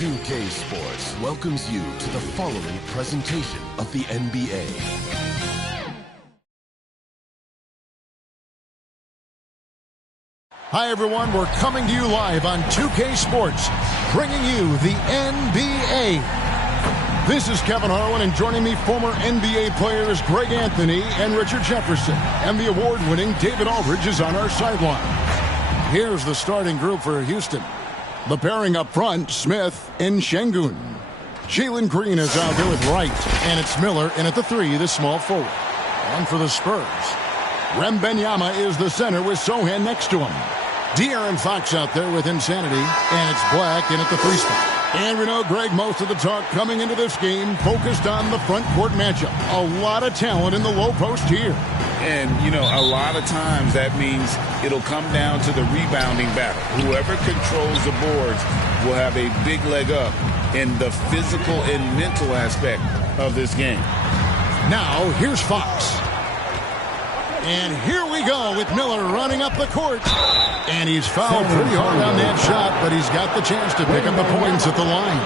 2K Sports welcomes you to the following presentation of the NBA. Hi, everyone. We're coming to you live on 2K Sports, bringing you the NBA. This is Kevin Harlan, and joining me, former NBA players Greg Anthony and Richard Jefferson. And the award-winning David Aldridge is on our sideline. Here's the starting group for Houston. The pairing up front, Smith and Şengün. Jalen Green is out there with Wright, and it's Miller in at the 3, the small forward. And for the Spurs, Wembanyama is the center with Sochan next to him. De'Aaron Fox out there with Insanity, and it's Black in at the 3 spot. And we know, Greg, most of the talk coming into this game focused on the front court matchup. A lot of talent in the low post here. And, you know, a lot of times that means it'll come down to the rebounding battle. Whoever controls the boards will have a big leg up in the physical and mental aspect of this game. Now, here's Fox. And here we go with Miller running up the court. And he's fouled pretty hard on that shot, but he's got the chance to pick up the points at the line.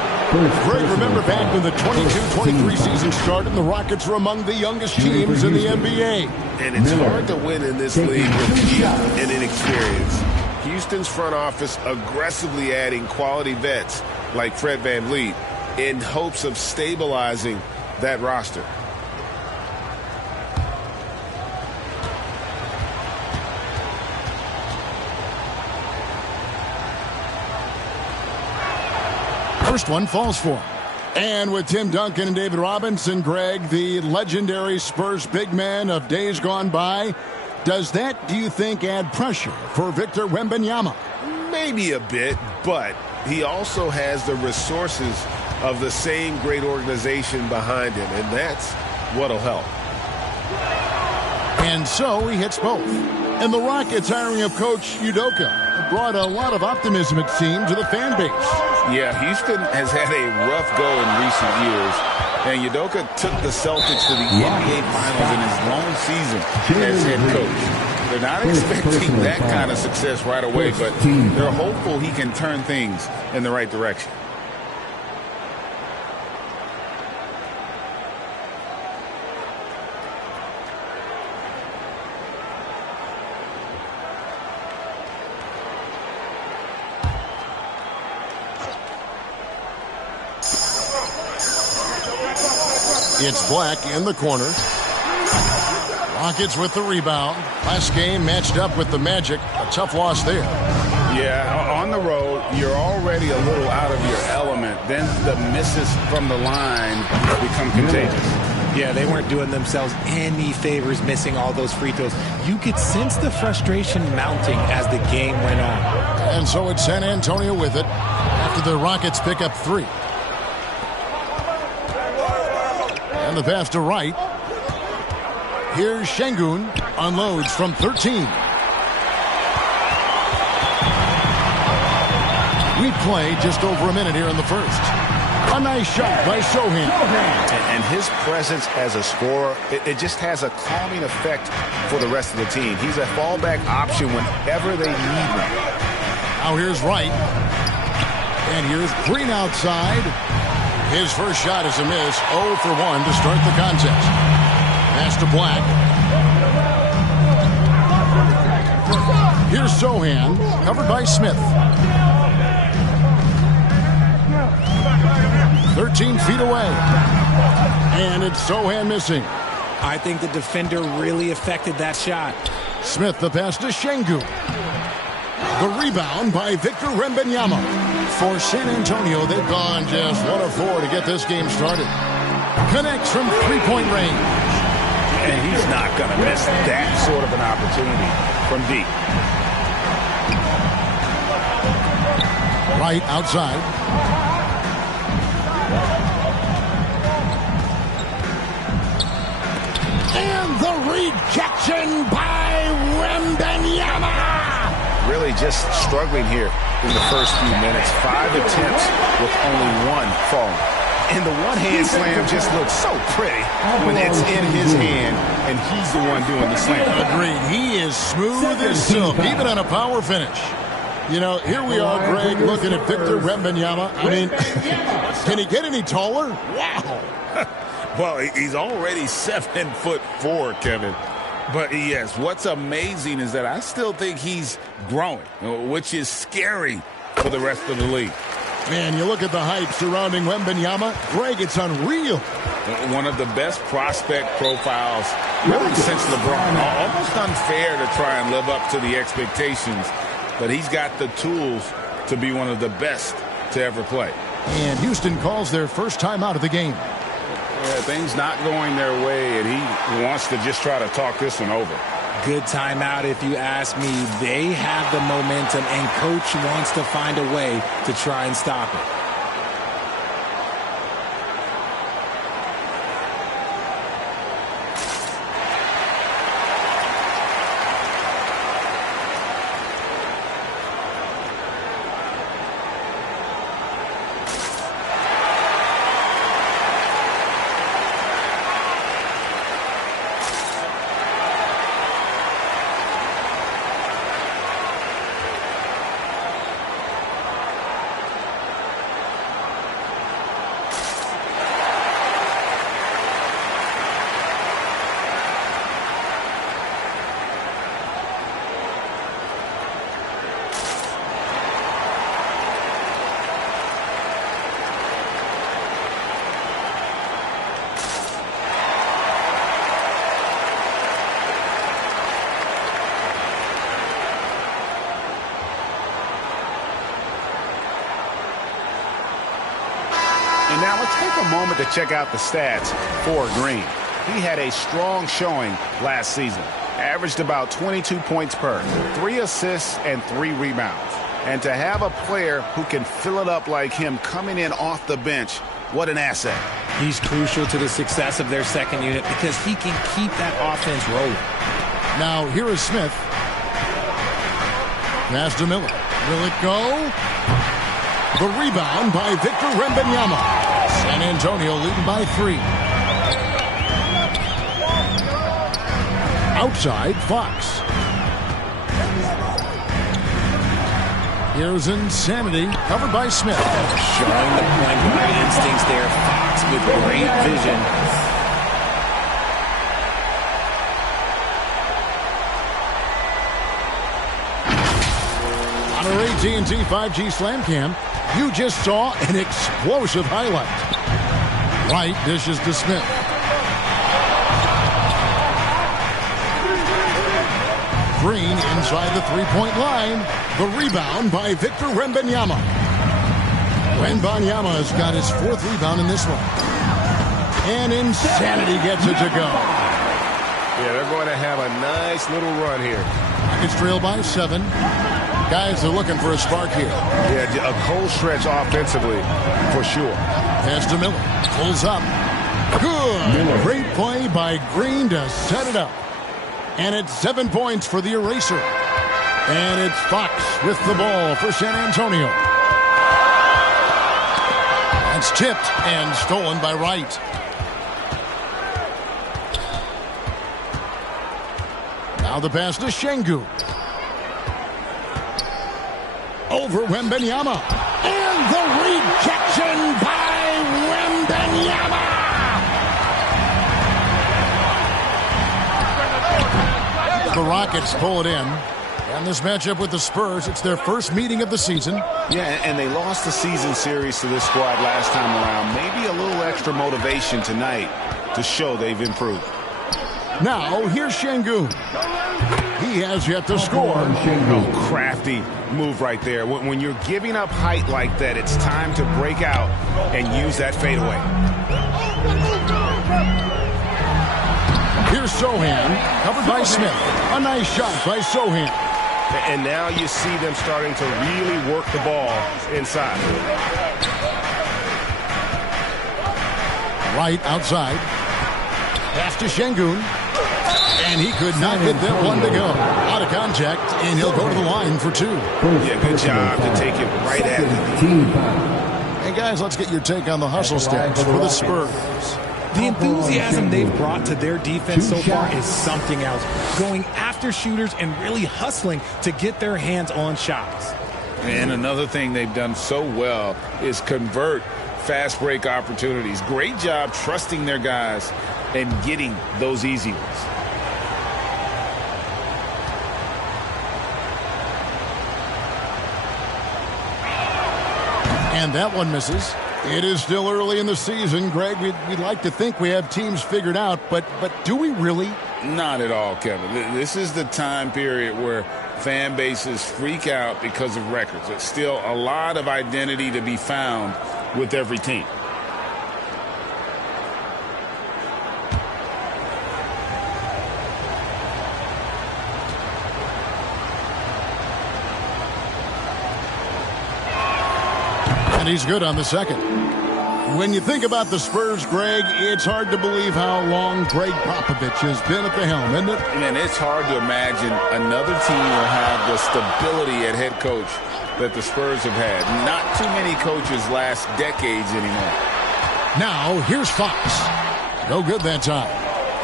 Greg, remember back when the 22-23 season started, the Rockets were among the youngest teams in the NBA. And it's hard to win in this league with youth and inexperience. Houston's front office aggressively adding quality vets like Fred VanVleet in hopes of stabilizing that roster. First one falls for him. And with Tim Duncan and David Robinson, Greg, the legendary Spurs big men of days gone by, does that, do you think, add pressure for Victor Wembanyama? Maybe a bit, but he also has the resources of the same great organization behind him, and that's what'll help. And so he hits both. And the Rockets hiring of Coach Udoka brought a lot of optimism, it seemed, to the fan base. Yeah, Houston has had a rough go in recent years, and Udoka took the Celtics to the NBA Finals in his lone season as head coach. They're not expecting that kind of success right away, but they're hopeful he can turn things in the right direction. It's Black in the corner. Rockets with the rebound. Last game matched up with the Magic. A tough loss there. Yeah, on the road, you're already a little out of your element. Then the misses from the line become contagious. Yeah, they weren't doing themselves any favors missing all those free throws. You could sense the frustration mounting as the game went on. And so it's San Antonio with it after the Rockets pick up 3. And the pass to Wright. Here's Şengün. Unloads from 13. We play just over a minute here in the first. A nice shot by Sochan. And his presence as a scorer, it just has a calming effect for the rest of the team. He's a fallback option whenever they need him. Now here's Wright. And here's Green outside. His first shot is a miss. 0 for 1 to start the contest. Pass to Black. Here's Sochan, covered by Smith. 13 feet away. And it's Sochan missing. I think the defender really affected that shot. Smith, the pass to Şengün. The rebound by Victor Wembanyama. For San Antonio, they've gone just 1 of 4 to get this game started. Connects from three-point range. And he's not going to miss that sort of an opportunity from deep. Right outside. And the rejection by Wembanyama. Really just struggling here in the first few minutes. 5 attempts with only 1 falling. And the one-hand slam just looks so pretty when it's in his hand and he's the one doing the slam. Agreed. He is smooth as silk, even on a power finish. You know, here we are, Greg, looking at Victor Wembanyama. I mean, can he get any taller? Wow. Well, he's already 7'4", Kevin. But yes, what's amazing is that I still think he's growing, which is scary for the rest of the league. Man, you look at the hype surrounding Wembanyama. Greg, it's unreal. One of the best prospect profiles really since LeBron. Almost unfair to try and live up to the expectations, but he's got the tools to be one of the best to ever play. And Houston calls their first time out of the game. Yeah, things not going their way, and he wants to just try to talk this one over. Good timeout, if you ask me. They have the momentum, and Coach wants to find a way to try and stop it. And now let's take a moment to check out the stats for Green. He had a strong showing last season. Averaged about 22 points per, 3 assists and 3 rebounds. And to have a player who can fill it up like him coming in off the bench, what an asset. He's crucial to the success of their second unit because he can keep that offense rolling. Now, here is Smith. Pass to Miller. Will it go? The rebound by Victor Wembanyama. San Antonio leading by 3. Outside, Fox. Here's Insanity, covered by Smith. Showing the point guard instincts there. Fox with great vision. On our AT&T 5G Slam Cam, you just saw an explosive highlight. White dishes to Smith. Green inside the three-point line. The rebound by Victor Wembanyama. Wembanyama has got his 4th rebound in this one. And Insanity gets it to go. Yeah, they're going to have a nice little run here. Rockets trail by 7. Guys are looking for a spark here. Yeah, a cold stretch offensively, for sure. Pass to Miller. Pulls up. Good. Great play by Green to set it up. And it's 7 points for the eraser. And it's Fox with the ball for San Antonio. That's tipped and stolen by Wright. Now the pass to Şengün. Over Wembanyama. And the rejection by Wembanyama. The Rockets pull it in. And this matchup with the Spurs, it's their first meeting of the season. Yeah, and they lost the season series to this squad last time around. Maybe a little extra motivation tonight to show they've improved. Now, here's Şengün. He has yet to score. Oh, crafty move right there. When you're giving up height like that, it's time to break out and use that fadeaway. Here's Sohan, covered by Smith. A nice shot by Sohan. And now you see them starting to really work the ball inside. Right outside. Pass to Şengün. And he could not get that one to go. Out of contact, and he'll go to the line for 2. Yeah, good job to take it right at him. Hey, guys, let's get your take on the hustle stats for the Spurs. The enthusiasm they've brought to their defense so far is something else. Going after shooters and really hustling to get their hands on shots. And another thing they've done so well is convert fast break opportunities. Great job trusting their guys and getting those easy ones. And that one misses. It is still early in the season, Greg. We'd like to think we have teams figured out, but do we really? Not at all, Kevin. This is the time period where fan bases freak out because of records. There's still a lot of identity to be found with every team. And he's good on the second. When you think about the Spurs, Greg, it's hard to believe how long Greg Popovich has been at the helm, isn't it? Man, it's hard to imagine another team will have the stability at head coach that the Spurs have had. Not too many coaches last decades anymore. Now, here's Fox. No good that time.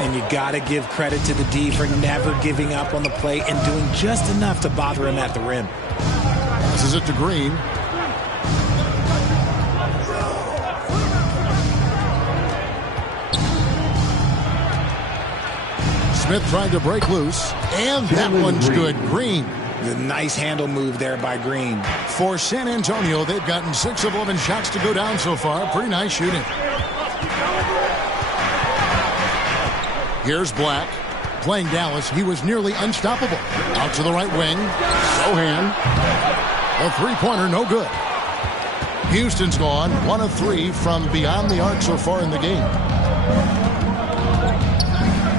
And you got to give credit to the D for never giving up on the play and doing just enough to bother him at the rim. Passes it to Green. Smith tried to break loose, and that one's good. Green. The nice handle move there by Green. For San Antonio, they've gotten 6 of 11 shots to go down so far. Pretty nice shooting. Here's Black. Playing Dallas, he was nearly unstoppable. Out to the right wing. Sohan. A three-pointer, no good. Houston's gone 1 of 3 from beyond the arc so far in the game.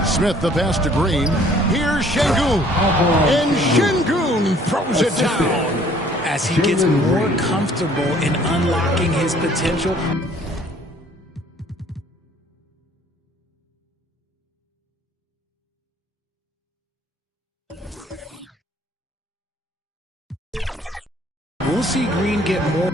Smith, the pass to Green. Here's Şengün. And Şengün throws it down. As he gets more comfortable in unlocking his potential. We'll see Green get more.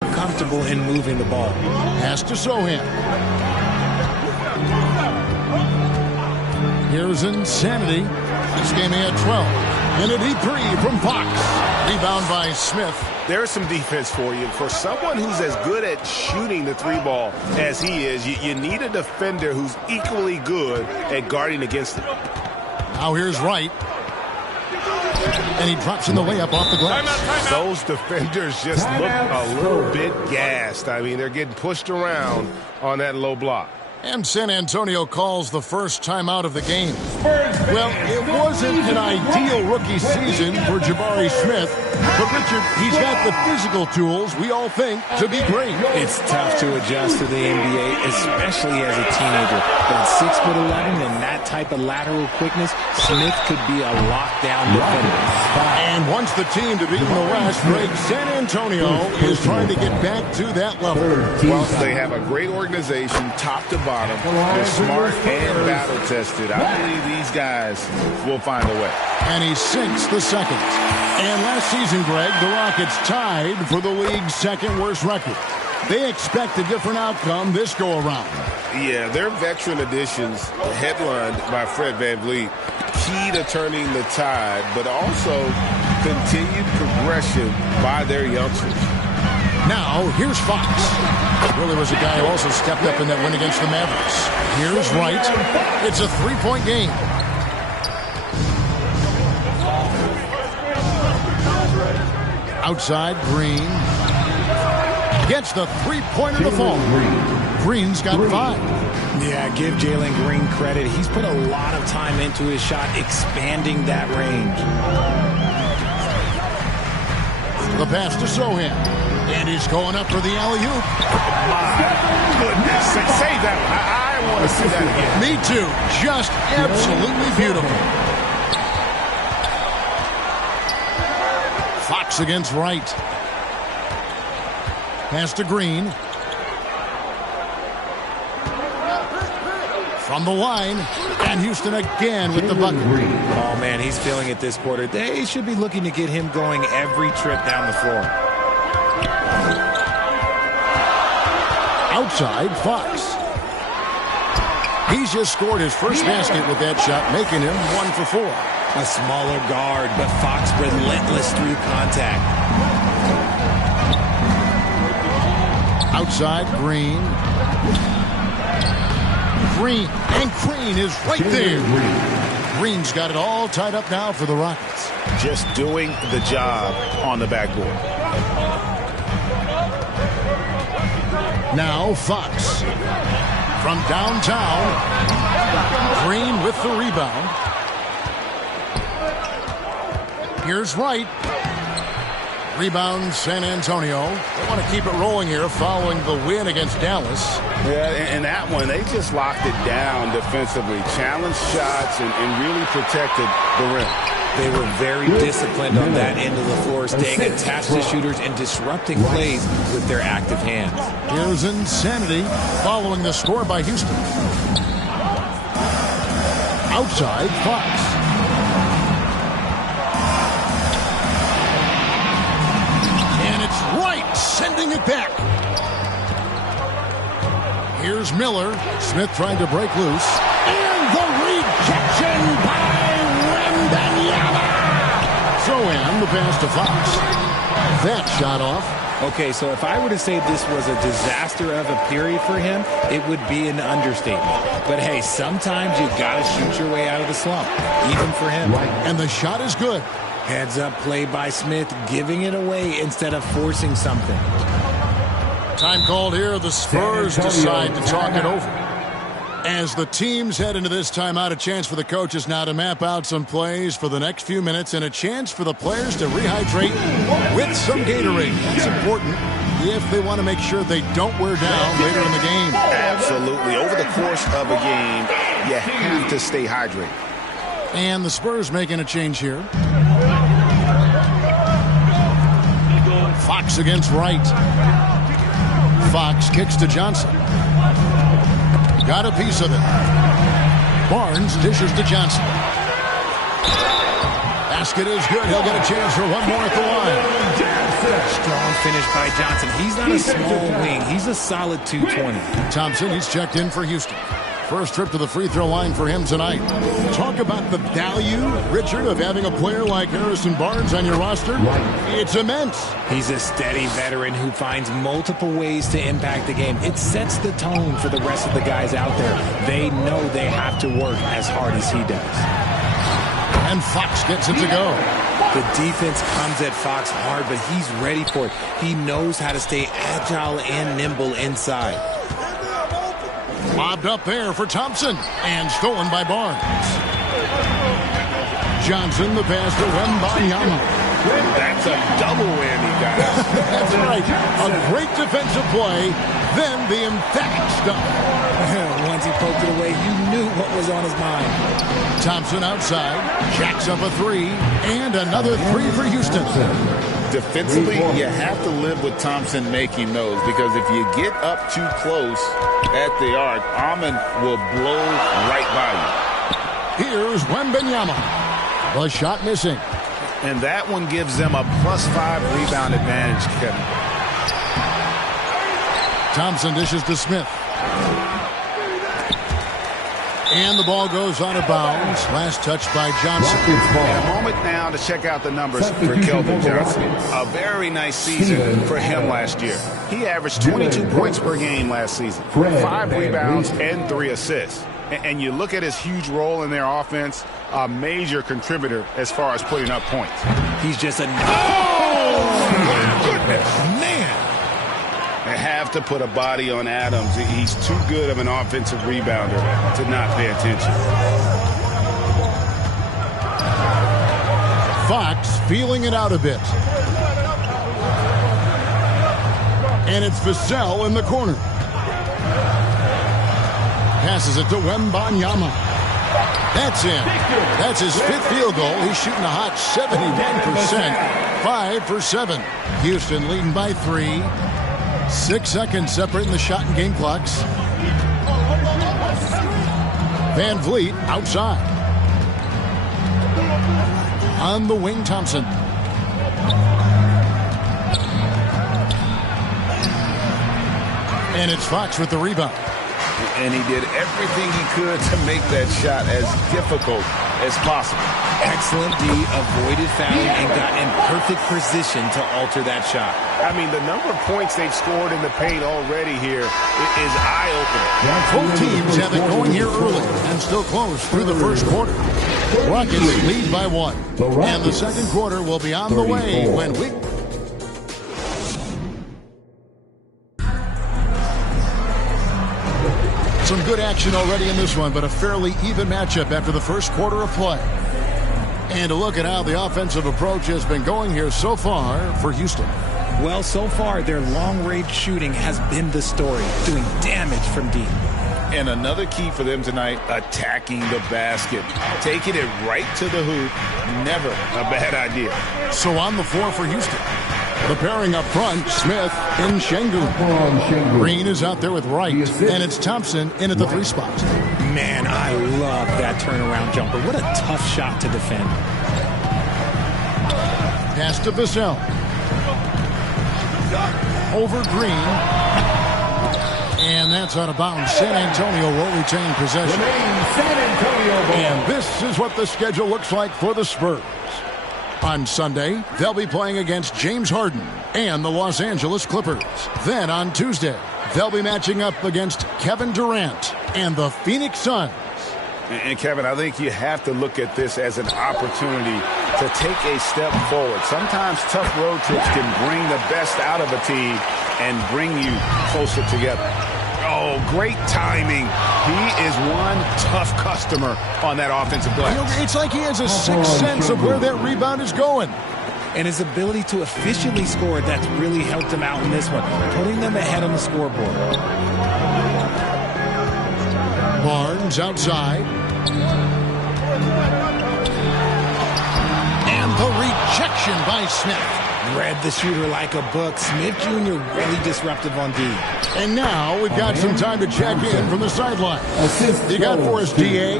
Comfortable in moving the ball. Pass to Sohan. Here's Insanity. This game he had 12. And a deep three from Fox. Rebound by Smith. There's some defense for you. For someone who's as good at shooting the three ball as he is, you need a defender who's equally good at guarding against it. Now here's Wright. And he drops in the layup off the glass. Those defenders just look a little bit gassed. I mean, they're getting pushed around on that low block. And San Antonio calls the first timeout of the game. Well, it wasn't an ideal rookie season for Jabari Smith, but Richard, he's got the physical tools we all think to be great. It's tough to adjust to the NBA, especially as a teenager. But at 6'11" and that type of lateral quickness, Smith could be a lockdown defender. And once the team to beat in the West, Greg, San Antonio is trying to get back to that level. Well, they have a great organization, top to bottom. They're smart and battle-tested. I believe these guys will find a way. And he sinks the second. And last season, Greg, the Rockets tied for the league's second worst record. They expect a different outcome this go-around. Yeah, their veteran additions, headlined by Fred VanVleet, key to turning the tide, but also continued progression by their youngsters. Now, here's Fox. Really was a guy who also stepped up in that win against the Mavericks. Here's Wright. It's a three-point game. Outside, Green. Gets the three-pointer to fall. Green's got 5. Yeah, give Jalen Green credit. He's put a lot of time into his shot, expanding that range. The pass to Sohan. And he's going up for the alley-oop. My goodness. Save that one. I want to see that again. Me too. Just absolutely beautiful. Fox against Wright. Pass to Green. from the line, and Houston again with the bucket. Oh, man, he's feeling it this quarter. They should be looking to get him going every trip down the floor. Outside, Fox. He's just scored his first basket with that shot, making him 1 for 4. A smaller guard, but Fox relentless through contact. Outside, Green. And Green is right there. Green's got it all tied up now for the Rockets. Just doing the job on the backboard. Now Fox. From downtown. Green with the rebound. Here's Wright. Rebound San Antonio. They want to keep it rolling here following the win against Dallas. Yeah, and that one, they just locked it down defensively. Challenged shots and really protected the rim. They were very disciplined on that end of the floor, staying attached to shooters and disrupting plays with their active hands. Here's insanity following the score by Houston. Outside, Fox. Right, sending it back. Here's Miller. Smith trying to break loose. And the rejection by Wembanyama. So the pass to Fox. That shot off. Okay, so if I were to say this was a disaster of a period for him, it would be an understatement. But hey, sometimes you got to shoot your way out of the slump, even for him. Right. And the shot is good. Heads up play by Smith, giving it away instead of forcing something. Time called here. The Spurs decide to talk it over. As the teams head into this timeout, a chance for the coaches now to map out some plays for the next few minutes and a chance for the players to rehydrate with some Gatorade. That's important if they want to make sure they don't wear down later in the game. Absolutely. Over the course of a game, you have to stay hydrated. And the Spurs making a change here. Fox against Wright. Fox kicks to Johnson. Got a piece of it. Barnes dishes to Johnson. Basket is good. He'll get a chance for one more at the line. Strong finish by Johnson. He's not a small wing. He's a solid 220. Thompson, he's checked in for Houston. First trip to the free throw line for him tonight. Talk about the value, Richard, of having a player like Harrison Barnes on your roster. It's immense. He's a steady veteran who finds multiple ways to impact the game. It sets the tone for the rest of the guys out there. They know they have to work as hard as he does. And Fox gets it to go. The defense comes at Fox hard, but he's ready for it. He knows how to stay agile and nimble inside. Lobbed up there for Thompson and stolen by Barnes. Johnson, the pass to Wembanyama. That's a double whammy, guys. That's right. A great defensive play, then the emphatic stuff. Once he poked it away, you knew what was on his mind. Thompson outside, jacks up a three, and another three for Houston. Defensively, you have to live with Thompson making those, because if you get up too close at the arc, Ahmed will blow right by you. Here's Wembanyama. The shot missing. And that one gives them a +5 rebound advantage, Kevin. Thompson dishes to Smith. And the ball goes out of bounds. Last touch by Johnson. And a moment now to check out the numbers for Keldon Johnson. A very nice season for him last year. He averaged 22 points per game last season, 5 rebounds and 3 assists. And you look at his huge role in their offense, a major contributor as far as putting up points. He's just a... Oh, my goodness, man. They have to put a body on Adams. He's too good of an offensive rebounder to not pay attention. Fox feeling it out a bit. And it's Vassell in the corner. Passes it to Wembanyama. That's in. That's his 5th field goal. He's shooting a hot 71%. 5 for 7. Houston leading by 3. 6 seconds separating the shot and game clocks. Van Vliet outside. On the wing, Thompson. And it's Fox with the rebound. And he did everything he could to make that shot as difficult as possible. Excellent D, avoided fouling and got in perfect position to alter that shot. I mean, the number of points they've scored in the paint already here is eye-opening. Both teams have it going here early and still close through the first quarter. Rockets lead by 1. And the second quarter will be on the way when we... Some good action already in this one, but a fairly even matchup after the first quarter of play. And a look at how the offensive approach has been going here so far for Houston. Well, so far, their long-range shooting has been the story, doing damage from deep. And another key for them tonight, attacking the basket. Taking it right to the hoop, never a bad idea. So on the floor for Houston. The pairing up front, Smith and Şengün. Green is out there with Wright, and it's Thompson in at the 3 spot. Man, I love that turnaround jumper. What a tough shot to defend. Pass to Vassell. Over Green. And that's out of bounds. San Antonio will retain possession. And this is what the schedule looks like for the Spurs. On Sunday, they'll be playing against James Harden and the Los Angeles Clippers. Then on Tuesday, they'll be matching up against Kevin Durant and the Phoenix Suns. And Kevin, I think you have to look at this as an opportunity to take a step forward. Sometimes tough road trips can bring the best out of a team and bring you closer together. Oh, great timing. He is one tough customer on that offensive glass. It's like he has a sixth sense of where that rebound is going. And his ability to efficiently score, that's really helped him out in this one, putting them ahead on the scoreboard. Barnes outside. And the rejection by Smith. Read the shooter like a book. Smith Jr. really disruptive on D. And now we've got some time to check in from the sideline. You got for us, D.A.?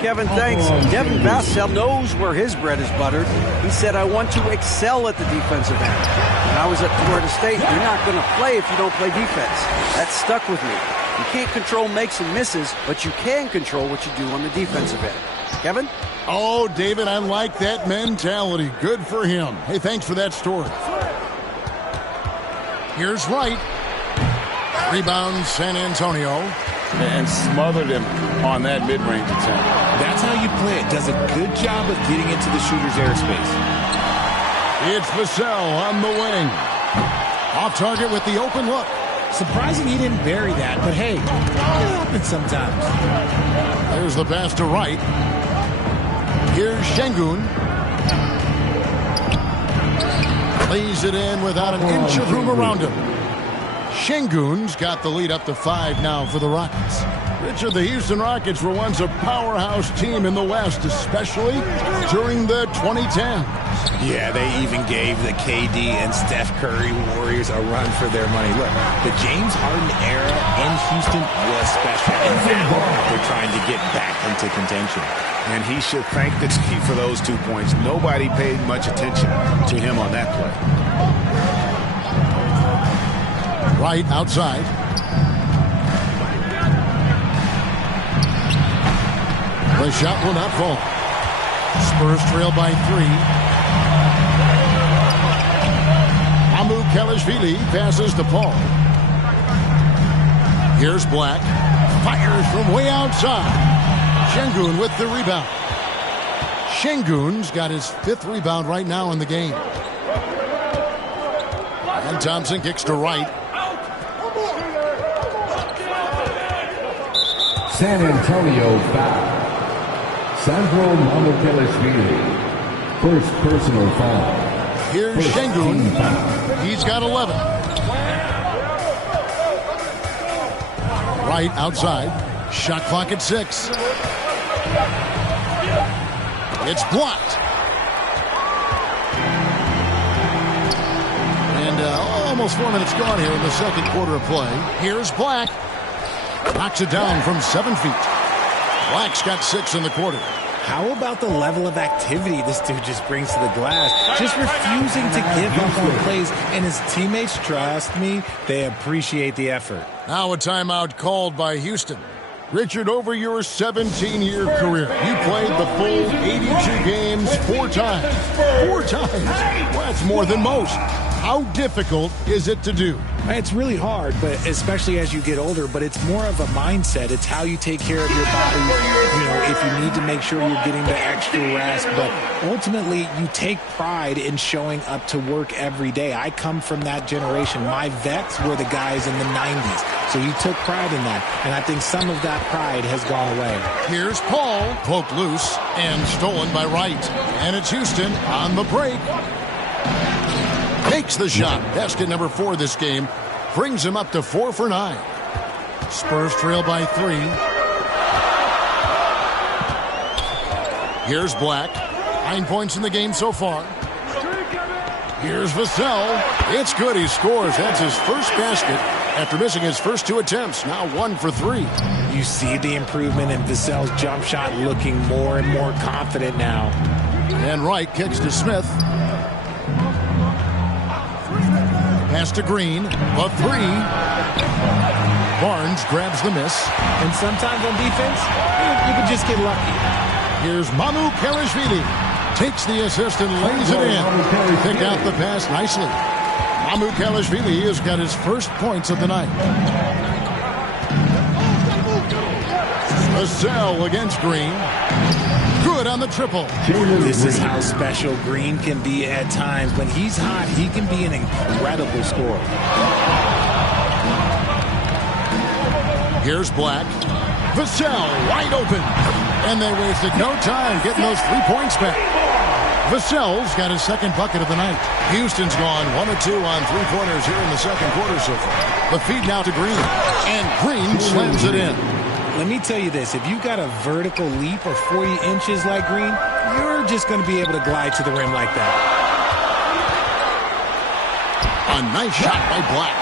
Kevin, thanks. Devin Vassell knows where his bread is buttered. He said, I want to excel at the defensive end. When I was at Florida State, you're not going to play if you don't play defense. That stuck with me. You can't control makes and misses, but you can control what you do on the defensive end. Kevin? Oh, David, I like that mentality. Good for him. Hey, thanks for that story. Here's Wright. Rebound, San Antonio. And smothered him on that mid-range attempt. That's how you play it. Does a good job of getting into the shooter's airspace. It's Vassell on the wing. Off target with the open look. Surprising he didn't bury that, but hey, it happens sometimes. There's the pass to Wright. Here's Şengün. Lays it in without an inch of room around him. Şengün's got the lead up to 5 now for the Rockets. Richard, the Houston Rockets were once a powerhouse team in the West, especially during the 2010s. Yeah, they even gave the KD and Steph Curry Warriors a run for their money. Look, the James Harden era in Houston was special, and now they're trying to get back into contention. And he should thank the team for those 2 points. Nobody paid much attention to him on that play. Right outside. The shot will not fall. Spurs trail by 3. Kelishvili passes to Paul. Here's Black. Fires from way outside. Şengün with the rebound. Şengün's got his 5th rebound right now in the game. And Thompson kicks to Wright. San Antonio foul. Sandro Kelishvili. First personal foul. Here's Şengün. He's got 11. Right outside. Shot clock at 6. It's blocked. And almost 4 minutes gone here in the second quarter of play. Here's Black. Knocks it down from 7 feet. Black's got 6 in the quarter. How about the level of activity this dude just brings to the glass? Just refusing to give up on plays, and his teammates, trust me, they appreciate the effort. Now a timeout called by Houston. Richard, over your 17-year career, you played the full 82 games 4 times. 4 times? Well, that's more than most. How difficult is it to do? It's really hard, but especially as you get older, but it's more of a mindset. It's how you take care of your body, if you need to make sure you're getting the extra rest. But ultimately, you take pride in showing up to work every day. I come from that generation. My vets were the guys in the 90s, so you took pride in that. And I think some of that pride has gone away. Here's Paul, poked loose and stolen by Wright. And it's Houston on the break. Takes the shot. Basket number 4 this game. Brings him up to 4 for 9. Spurs trail by 3. Here's Black. 9 points in the game so far. Here's Vassell. It's good. He scores. That's his first basket after missing his first 2 attempts. Now 1 for 3. You see the improvement in Vassell's jump shot, looking more and more confident now. And Wright kicks to Smith. Pass to Green, a 3. Barnes grabs the miss. And sometimes on defense, you can just get lucky. Here's Mamu Karashvili. Takes the assist and lays it in. Pick out the pass nicely. Mamu Karashvili has got his first points of the night. Vassell against Green. Good on the triple. This is how special Green can be at times. When he's hot, he can be an incredible scorer. Here's Black. Vassell wide open. And they wasted no time getting those 3 points back. Vassell's got his second bucket of the night. Houston's gone 1 of 2 on 3-pointers here in the second quarter so far. The feed now to Green. And Green slams it in. Let me tell you this, if you got a vertical leap of 40 inches like Green, you're just going to be able to glide to the rim like that. A nice shot by Black.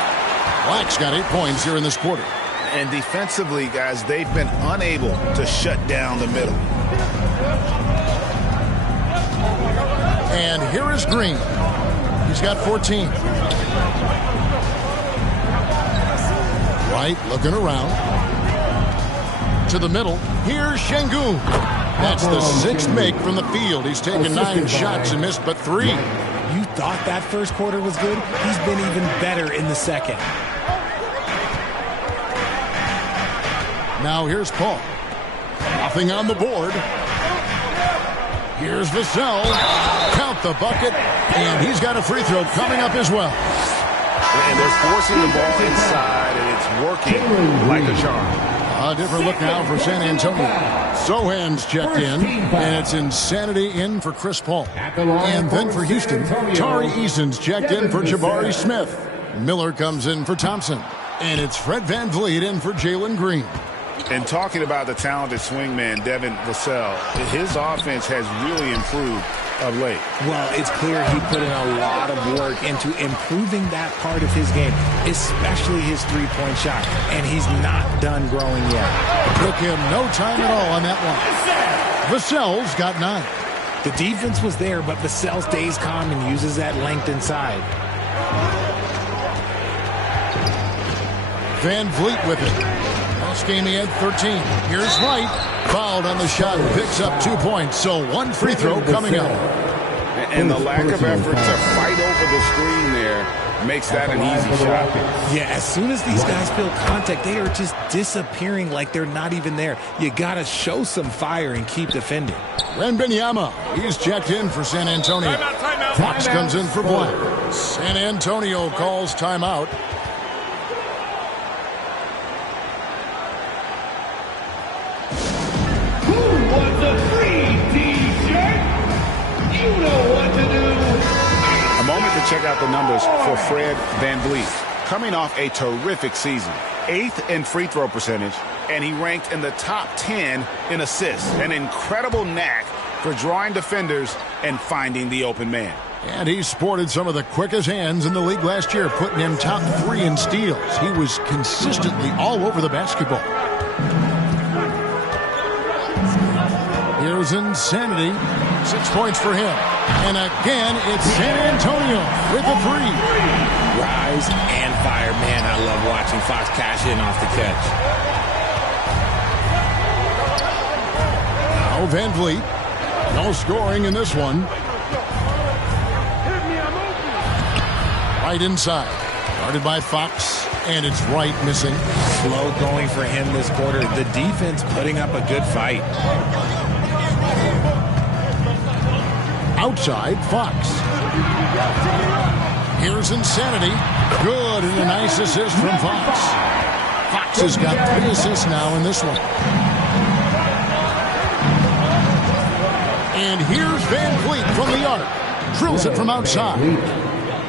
Black's got 8 points here in this quarter. And defensively, guys, they've been unable to shut down the middle. And here is Green. He's got 14. Wright looking around. To the middle. Here's Şengün. That's the 6th make from the field. He's taken 9 shots and missed but 3. You thought that first quarter was good? He's been even better in the second. Now here's Paul. Nothing on the board. Here's Vassell. Count the bucket. And he's got a free throw coming up as well. And they're forcing the ball inside, and it's working like a charm. A different look now for San Antonio. Sohan's checked in, and it's Insanity in for Chris Paul. And then for Houston, Tari Eason's checked in for Jabari Smith. Miller comes in for Thompson. And it's Fred VanVleet in for Jalen Green. And talking about the talented swingman, Devin Vassell, his offense has really improved of late. Well, it's clear he put in a lot of work into improving that part of his game, especially his three-point shot. And he's not done growing yet. Took him no time at all on that one. Vassell's got 9. The defense was there, but Vassell stays calm and uses that length inside. VanVleet with it. Last game he had 13. Here's Wright. Fouled on the shot. Picks up 2 points. So 1 free throw coming up. And the lack of effort to fight over the screen there makes that an easy shot. Yeah, as soon as these guys feel contact, they are just disappearing like they're not even there. You got to show some fire and keep defending. Wembanyama, he's checked in for San Antonio. Fox comes in for Black. San Antonio calls timeout. A moment to check out the numbers for Fred VanVleet. Coming off a terrific season. 8th in free throw percentage, and he ranked in the top 10 in assists. An incredible knack for drawing defenders and finding the open man. And he sported some of the quickest hands in the league last year, putting him top 3 in steals. He was consistently all over the basketball. Here's Insanity. 6 points for him. And again, it's San Antonio with a three. Rise and fire. Man, I love watching Fox cash in off the catch. Now Van Vliet. No scoring in this one. Right inside. Guarded by Fox. And it's right missing. Slow going for him this quarter. The defense putting up a good fight. Outside, Fox. Here's Insanity. Good, and a nice assist from Fox. Fox has got 3 assists now in this one. And here's Van Vliet from the arc. Drills it from outside.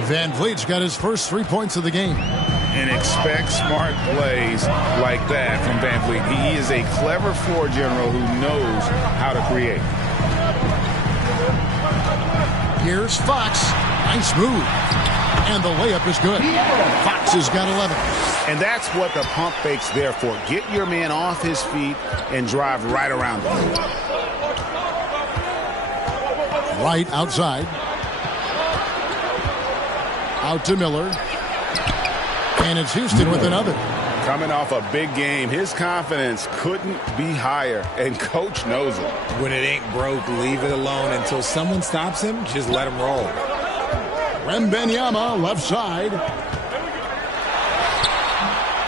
Van Vliet's got his first 3 points of the game. And expect smart plays like that from Van Vliet. He is a clever floor general who knows how to create. Here's Fox. Nice move. And the layup is good. Fox has got 11. And that's what the pump fake's there for. Get your man off his feet and drive right around him. Right outside. Out to Miller. And it's Houston with another. Coming off a big game, his confidence couldn't be higher, and coach knows it. When it ain't broke, leave it alone until someone stops him. Just let him roll. Wembanyama left side.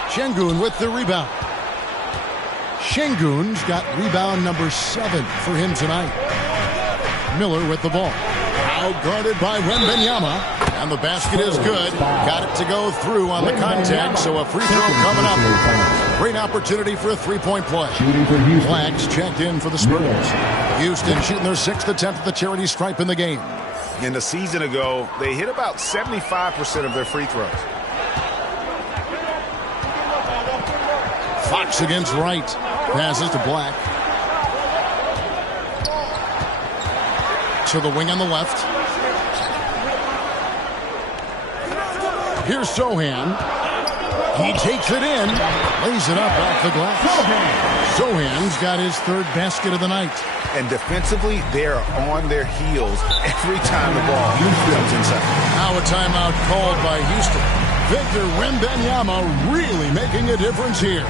Şengün with the rebound. Şengün's got rebound number 7 for him tonight. Miller with the ball. Out guarded by Wembanyama. And the basket is good. Got it to go through on the contact, so a free throw coming up. Great opportunity for a three-point play. Blacks checked in for the Spurs. Houston shooting their 6th attempt at the charity stripe in the game. In the season ago, they hit about 75% of their free throws. Fox against Wright. Passes to Black. To the wing on the left. Here's Sohan. He takes it in. Lays it up off the glass. Sohan's got his 3rd basket of the night. And defensively, they're on their heels every time the ball comes inside. Now a timeout called by Houston. Victor Wembanyama really making a difference here.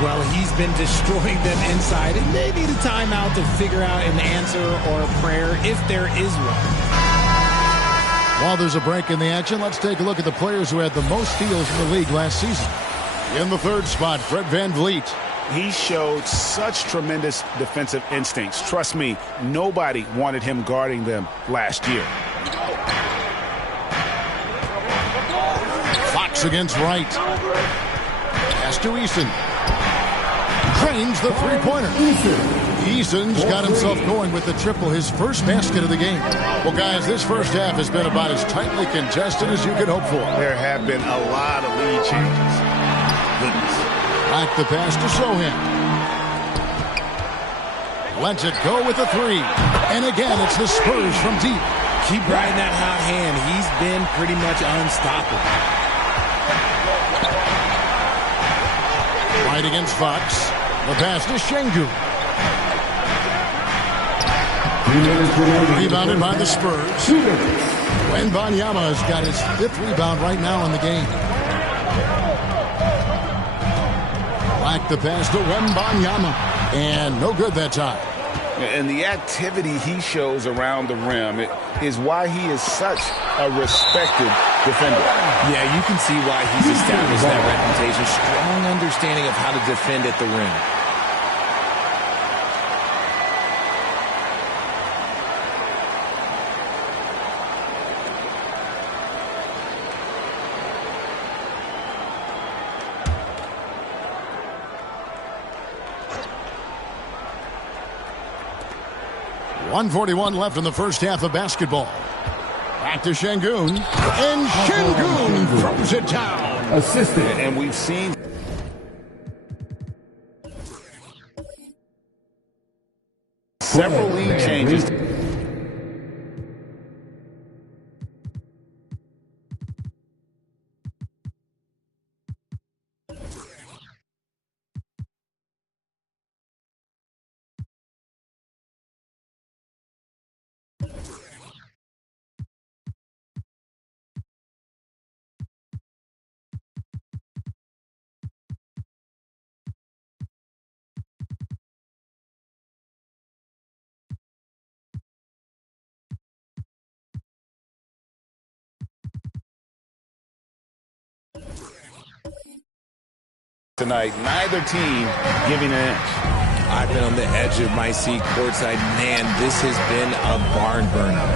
Well, he's been destroying them inside, and they need a timeout to figure out an answer or a prayer if there is one. While there's a break in the action, let's take a look at the players who had the most steals in the league last season. In the 3rd spot, Fred VanVleet. He showed such tremendous defensive instincts. Trust me, nobody wanted him guarding them last year. Fox against Wright. Pass to Eason. Drains the three-pointer. Eason's got himself going with the triple, his first basket of the game. Well, guys, this first half has been about as tightly contested as you could hope for. There have been a lot of lead changes. Goodness. Back the pass to Sohan. Lets it go with a 3. And again, it's the Spurs from deep. Keep riding that hot hand. He's been pretty much unstoppable. Right against Fox. The pass to Şengün. Rebounded by the Spurs. Wembanyama has got his 5th rebound right now in the game. Back the pass to Wembanyama. And no good that time. And the activity he shows around the rim is why he is such a respected defender. Yeah, you can see why he's established that reputation. Strong understanding of how to defend at the rim. .141 left in the first half of basketball. Back to Şengün. And Şengün throws it down. Assisted. And we've seen several lead changes. Tonight, neither team giving an inch. I've been on the edge of my seat courtside. Man, this has been a barn burner.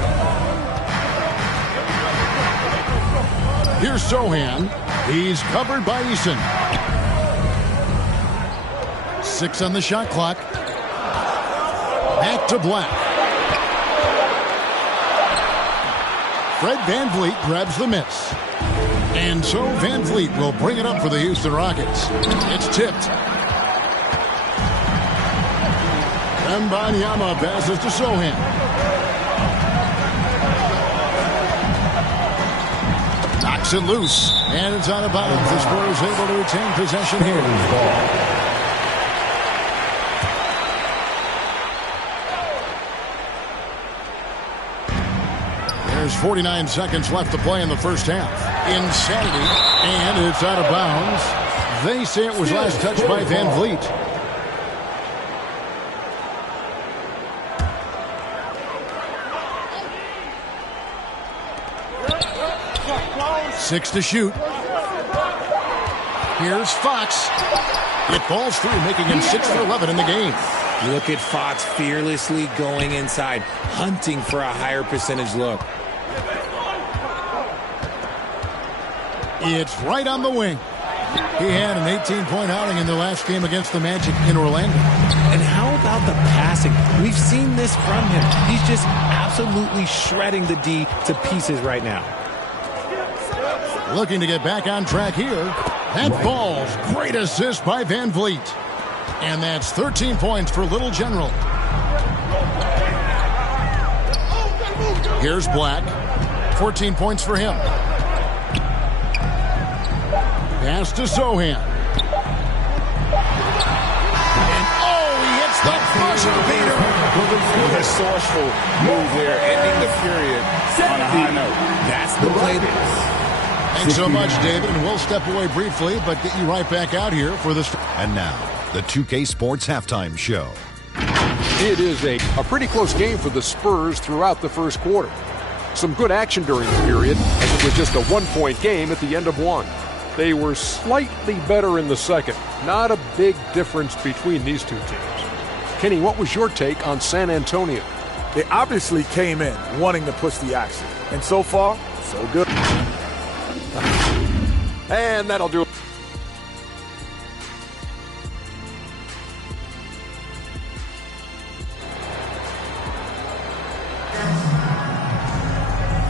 Here's Sohan. He's covered by Eason. 6 on the shot clock. Back to Black. Fred VanVleet grabs the miss. And so VanVleet will bring it up for the Houston Rockets. It's tipped. Wembanyama passes to Sohan. Knocks it loose. And it's out of bounds. The Spurs able to retain possession here. There's 49 seconds left to play in the first half. Insanity, and it's out of bounds. They say it was last touched by VanVleet. Six to shoot. Here's Fox. It falls through, making him 6 for 11 in the game. Look at Fox fearlessly going inside, hunting for a higher percentage look. It's right on the wing. He had an 18-point outing in their last game against the Magic in Orlando. And how about the passing? We've seen this from him. He's just absolutely shredding the D to pieces right now. Looking to get back on track here. That falls. Great assist by VanVleet. And that's 13 points for Little General. Here's Black. 14 points for him. Pass to Sohan. And he hits the buzzer beater. Resourceful move there, ending the period on a high note. That's the play. Thanks so much, David. And we'll step away briefly, but get you right back out here for this. And now, the 2K Sports Halftime Show. It is a pretty close game for the Spurs throughout the first quarter. Some good action during the period, as it was just a one-point game at the end of one. They were slightly better in the second. Not a big difference between these two teams. Kenny, what was your take on San Antonio? They obviously came in wanting to push the action. And so far, so good. And that'll do it.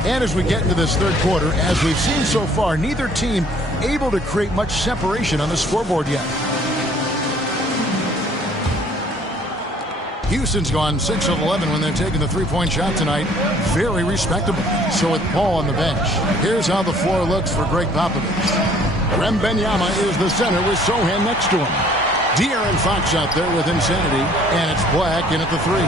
And as we get into this third quarter, as we've seen so far, neither team able to create much separation on the scoreboard yet. Houston's gone 6 of 11 when they're taking the three-point shot tonight. Very respectable. So with Paul on the bench, here's how the floor looks for Greg Popovich. Wembanyama is the center with Sohan next to him. De'Aaron Fox out there with Insanity, and it's Black in at the three.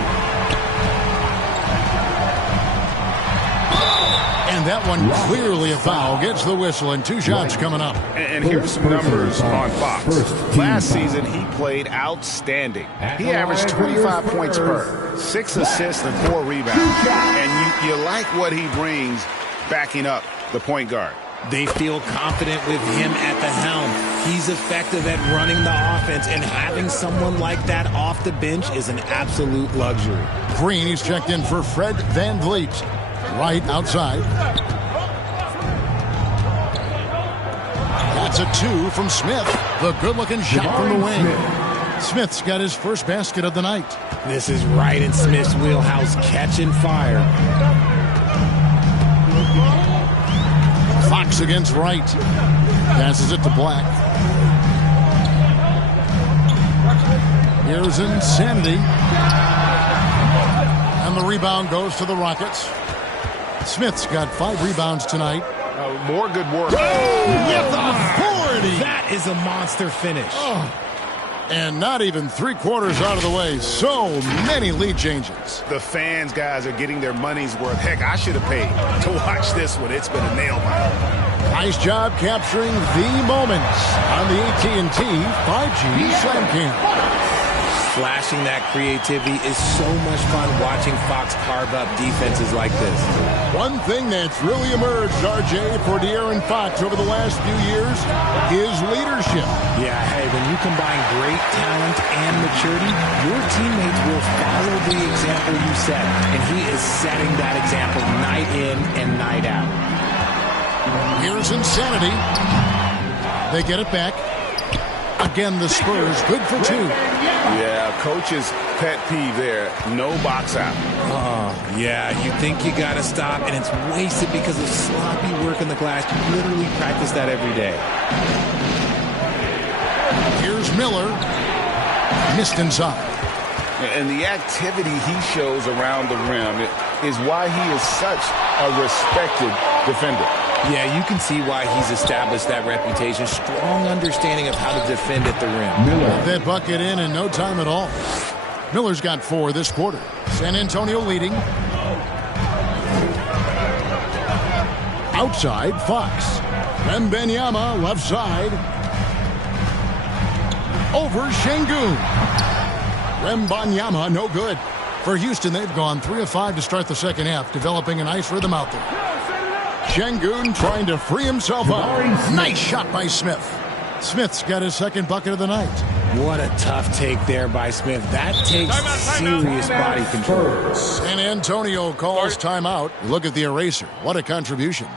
And that one clearly a foul. Gets the whistle, and 2 shots coming up. And here's some numbers on Fox. Last season, he played outstanding. He averaged 25 points per, 6 assists and 4 rebounds. And you like what he brings backing up the point guard. They feel confident with him at the helm. He's effective at running the offense, and having someone like that off the bench is an absolute luxury. Green, he's checked in for Fred VanVleet. Right outside. That's a 2 from Smith. The good-looking shot from the wing. Smith's got his first basket of the night. This is right in Smith's wheelhouse, catching fire. Fox against Wright. Passes it to Black. Here's Insanity. And the rebound goes to the Rockets. Smith's got 5 rebounds tonight. More good work. With authority. That is a monster finish. And not even 3/4 out of the way. So many lead changes. The fans, guys, are getting their money's worth. Heck, I should have paid to watch this one. It's been a nail-biter. Nice job capturing the moments on the AT&T 5G SlamCam. Flashing that creativity is so much fun watching Fox carve up defenses like this. One thing that's really emerged, RJ, for De'Aaron Fox over the last few years is leadership. Yeah, hey, when you combine great talent and maturity, your teammates will follow the example you set. And he is setting that example night in and night out. Here's insanity. They get it back. Again, the Spurs, good for 2. Yeah, coach's pet peeve there. No box out. Oh, yeah, you think you got to stop, and it's wasted because of sloppy work on the glass. You literally practice that every day. Here's Miller. Missed inside. And the activity he shows around the rim is why he is such a respected defender. Yeah, you can see why he's established that reputation. Strong understanding of how to defend at the rim. Miller. That bucket in no time at all. Miller's got 4 this quarter. San Antonio leading. Outside, Fox. Wembanyama, left side. Over Şengün. Wembanyama, no good. For Houston, they've gone 3 of 5 to start the second half, developing a nice rhythm out there. Şengün trying to free himself up. Nice shot by Smith. Smith's got his second bucket of the night. What a tough take there by Smith. That takes serious body control. San Antonio calls timeout. Look at the eraser. What a contribution.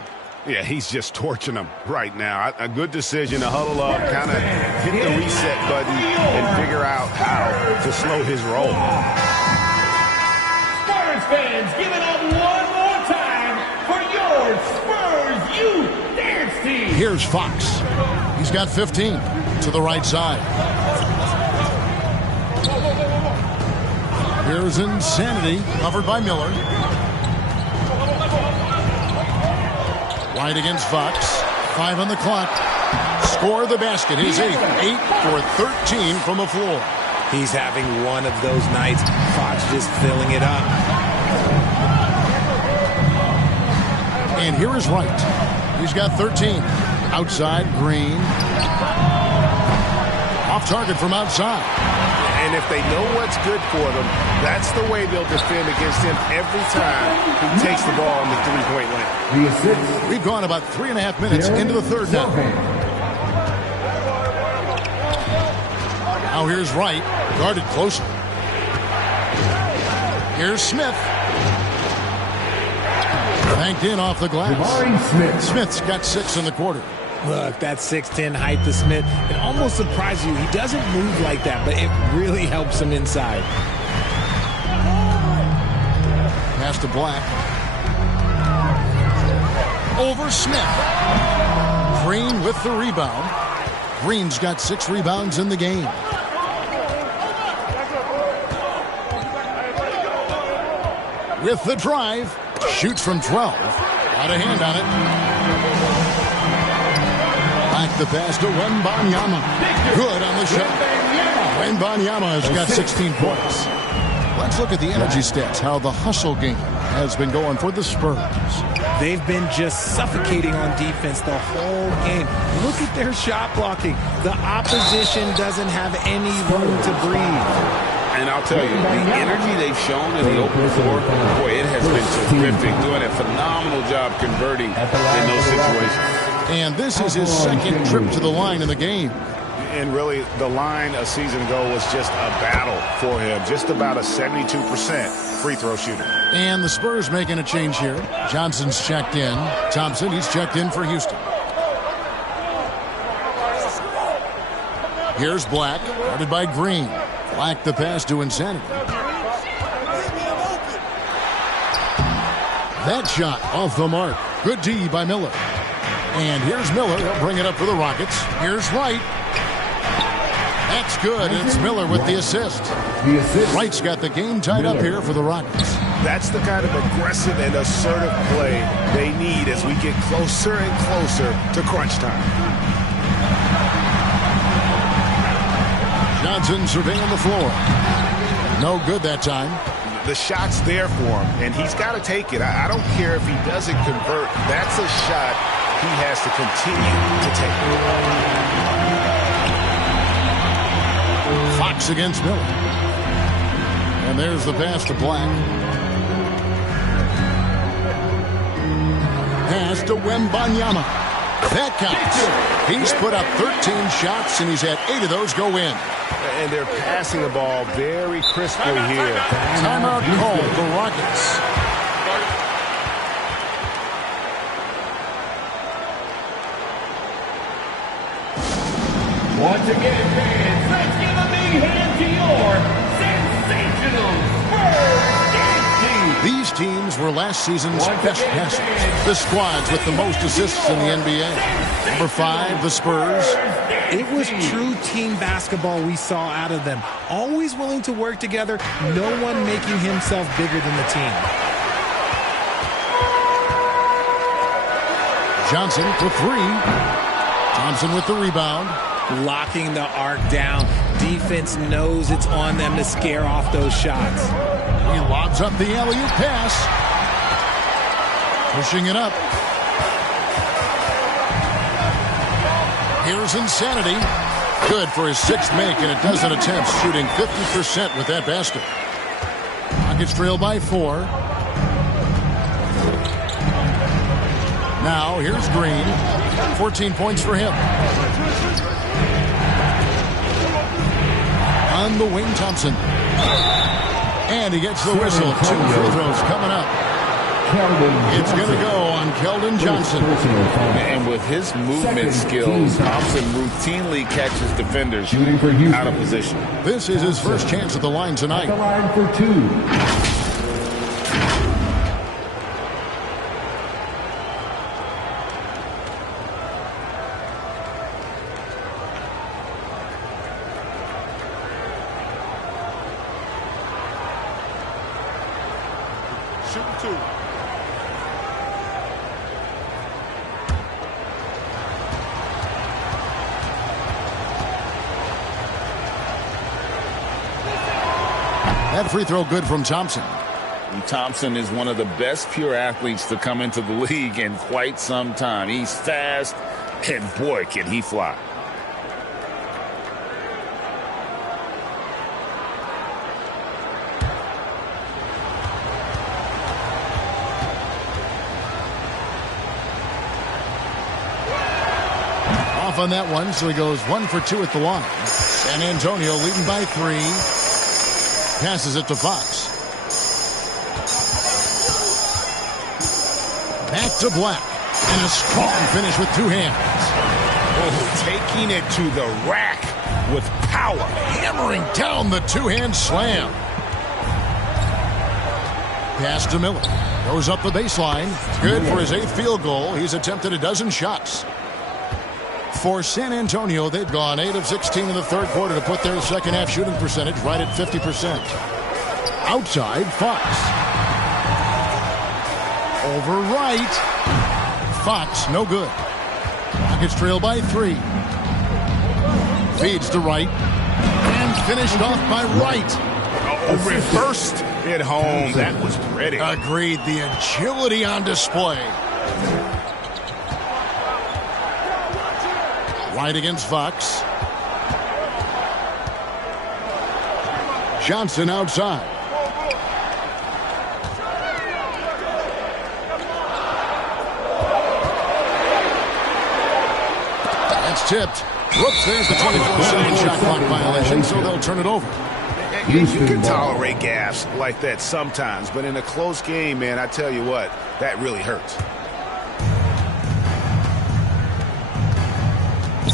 Yeah, he's just torching them right now. A good decision to huddle up, kind of hit the reset button, and figure out how to slow his roll. Spurs fans, give it up one more time for your Spurs Youth Dance Team. Here's Fox. He's got 15 to the right side. Here's Insanity, covered by Miller. White against Fox. 5 on the clock. Score the basket. His 8th. 8 for 13 from the floor. He's having one of those nights. Fox just filling it up. And here is Wright. He's got 13. Outside, Green. Off target from outside. And if they know what's good for them, that's the way they'll defend against him every time he takes the ball in the three-point line. We've gone about 3.5 minutes into the third now. Now here's Wright, guarded closely. Here's Smith. Banked in off the glass. Smith's got 6 in the quarter. Look, that 6'10" height to Smith, it almost surprises you. He doesn't move like that, but it really helps him inside. Pass to Black. Over Smith. Green with the rebound. Green's got 6 rebounds in the game. With the drive. Shoots from 12. Got a hand on it. Back the pass to Wembanyama. Good on the shot. Wembanyama has got 16 points. Let's look at the energy stats, how the hustle game has been going for the Spurs. They've been just suffocating on defense the whole game. Look at their shot blocking. The opposition doesn't have any room to breathe. And I'll tell you, the energy they've shown in the open floor, boy, it has been terrific. Doing a phenomenal job converting in those situations. And this is his second trip to the line in the game. And really, the line a season ago was just a battle for him. Just about a 72% free throw shooter. And the Spurs making a change here. Johnson's checked in. Thompson, he's checked in for Houston. Here's Black, guarded by Green. Black the pass to Insanity. That shot off the mark. Good D by Miller. And here's Miller. He'll bring it up for the Rockets. Here's Wright. That's good. It's Miller with the assist. Wright's got the game tied up here for the Rockets. That's the kind of aggressive and assertive play they need as we get closer and closer to crunch time. Johnson surveying the floor. No good that time. The shot's there for him, and he's got to take it. I don't care if he doesn't convert. That's a shot he has to continue to take. Fox against Miller. And there's the pass to Black. Pass to Wembanyama. That counts. He's put up 13 shots, and he's had 8 of those go in. And they're passing the ball very crisply here. Timeout called the Rockets. Once again, fans, let's give a big hand to your sensational Spurs dance team. These teams were last season's best passers. The squads with the most assists in the NBA. Number 5, the Spurs. It was true team basketball we saw out of them. Always willing to work together, no one making himself bigger than the team. Johnson for 3. Thompson with the rebound. Locking the arc down. Defense knows it's on them to scare off those shots. He lobs up the alley-oop pass. Pushing it up. Here's Insanity. Good for his 6th make and a dozen attempts, shooting 50% with that basket. Rockets trail by 4. Now here's Green. 14 points for him. On the wing, Thompson. And he gets the whistle. 2 free throws coming up. It's going to go on Keldon Johnson. And with his movement skills, Thompson routinely catches defenders out of position. This is his first chance at the line tonight. The line for 2. That free throw good from Thompson. And Thompson is one of the best pure athletes to come into the league in quite some time. He's fast, and boy, can he fly. Off on that one, so he goes 1 for 2 at the line. San Antonio leading by 3. Passes it to Fox. Back to Black. And a strong finish with 2 hands. Oh, taking it to the rack with power. Hammering down the 2-hand slam. Pass to Miller. Goes up the baseline. Good for his 8th field goal. He's attempted a dozen shots. For San Antonio, they've gone 8 of 16 in the 3rd quarter to put their second half shooting percentage right at 50%. Outside, Fox. Over right. Fox, no good. Rockets trail by 3. Feeds to right. And finished off by Wright. Oh, reversed it home. That was pretty. Agreed. The agility on display. Wright against Fox. Johnson outside. That's tipped. Whoops, there's the 24-second shot clock violation, so they'll turn it over. You can tolerate gaffes like that sometimes, but in a close game, man, I tell you what, that really hurts.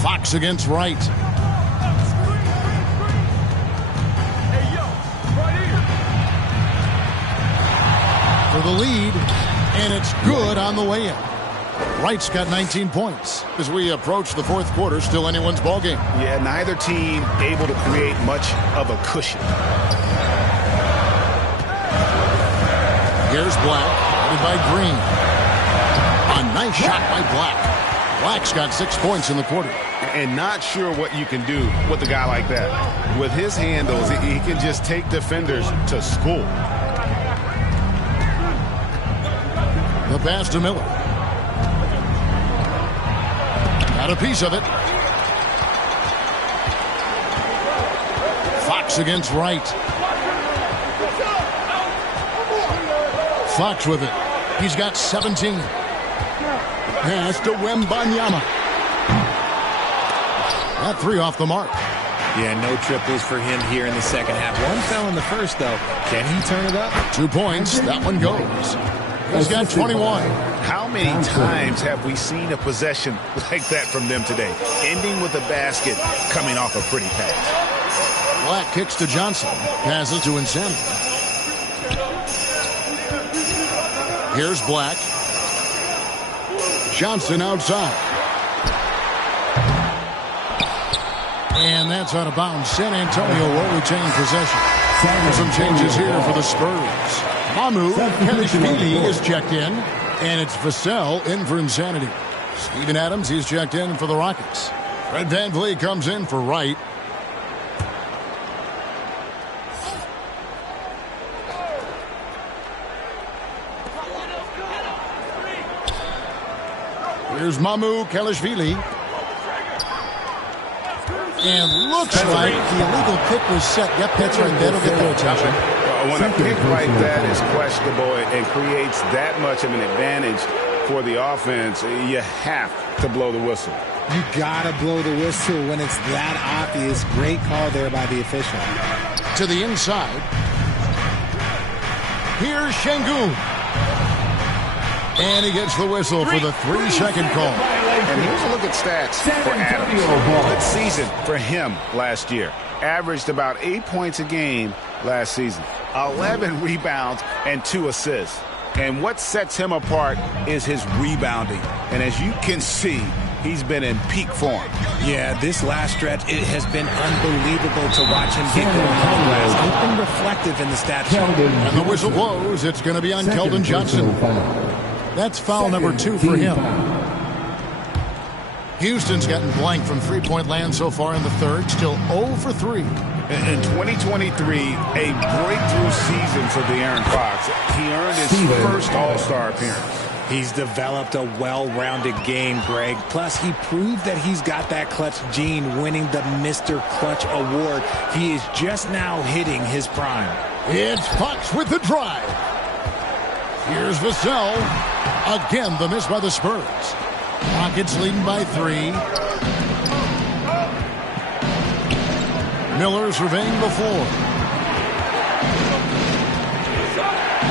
Fox against Wright. For the lead, and it's good on the way in. Wright's got 19 points. As we approach the 4th quarter, still anyone's ballgame. Yeah, neither team able to create much of a cushion. Here's Black, headed by Green. A nice shot by Black. Black's got 6 points in the quarter. And not sure what you can do with a guy like that. With his handles, he can just take defenders to school. The pass to Miller. Got a piece of it. Fox against Wright. Fox with it. He's got 17. Pass to Wembanyama. That three off the mark. Yeah, no triples for him here in the second half. One fell in the first, though. Can he turn it up? 2 points. That one goes. He's got 21. How many times have we seen a possession like that from them today? Ending with a basket, coming off a pretty pass. Black kicks to Johnson. Passes to Insanity. Here's Black. Johnson outside. And that's out of bounds. San Antonio will retain possession. Some changes here for the Spurs. Hou Sa is checked in. And it's Vassell in for Insanity. Steven Adams, he's checked in for the Rockets. Fred VanVleet comes in for Wright. Here's Hou Sa. And looks like the illegal pick was set. Yep, that's right. That'll get their attention. When a pick like that is questionable and creates that much of an advantage for the offense, you have to blow the whistle. You got to blow the whistle when it's that obvious. Great call there by the official. To the inside. Here's Şengün. And he gets the whistle for the 3-second call. And here's a look at stats for Adams. Good season for him last year. Averaged about 8 points a game last season. 11 rebounds and 2 assists. And what sets him apart is his rebounding. And as you can see, he's been in peak form. Yeah, this last stretch, it has been unbelievable to watch him get going on the glass. He's been reflective in the stat sheet. And the whistle blows. It's going to be on Keldon Johnson. That's foul number 2 for him. Houston's gotten blank from three-point land so far in the third. Still 0 for 3. In 2023, a breakthrough season for De'Aaron Fox. He earned his first All-Star appearance. He's developed a well-rounded game, Greg. Plus, he proved that he's got that clutch gene, winning the Mr. Clutch award. He is just now hitting his prime. It's Fox with the drive. Here's Vassell. Again, the miss by the Spurs. Rockets leading by 3. Miller surveying the floor.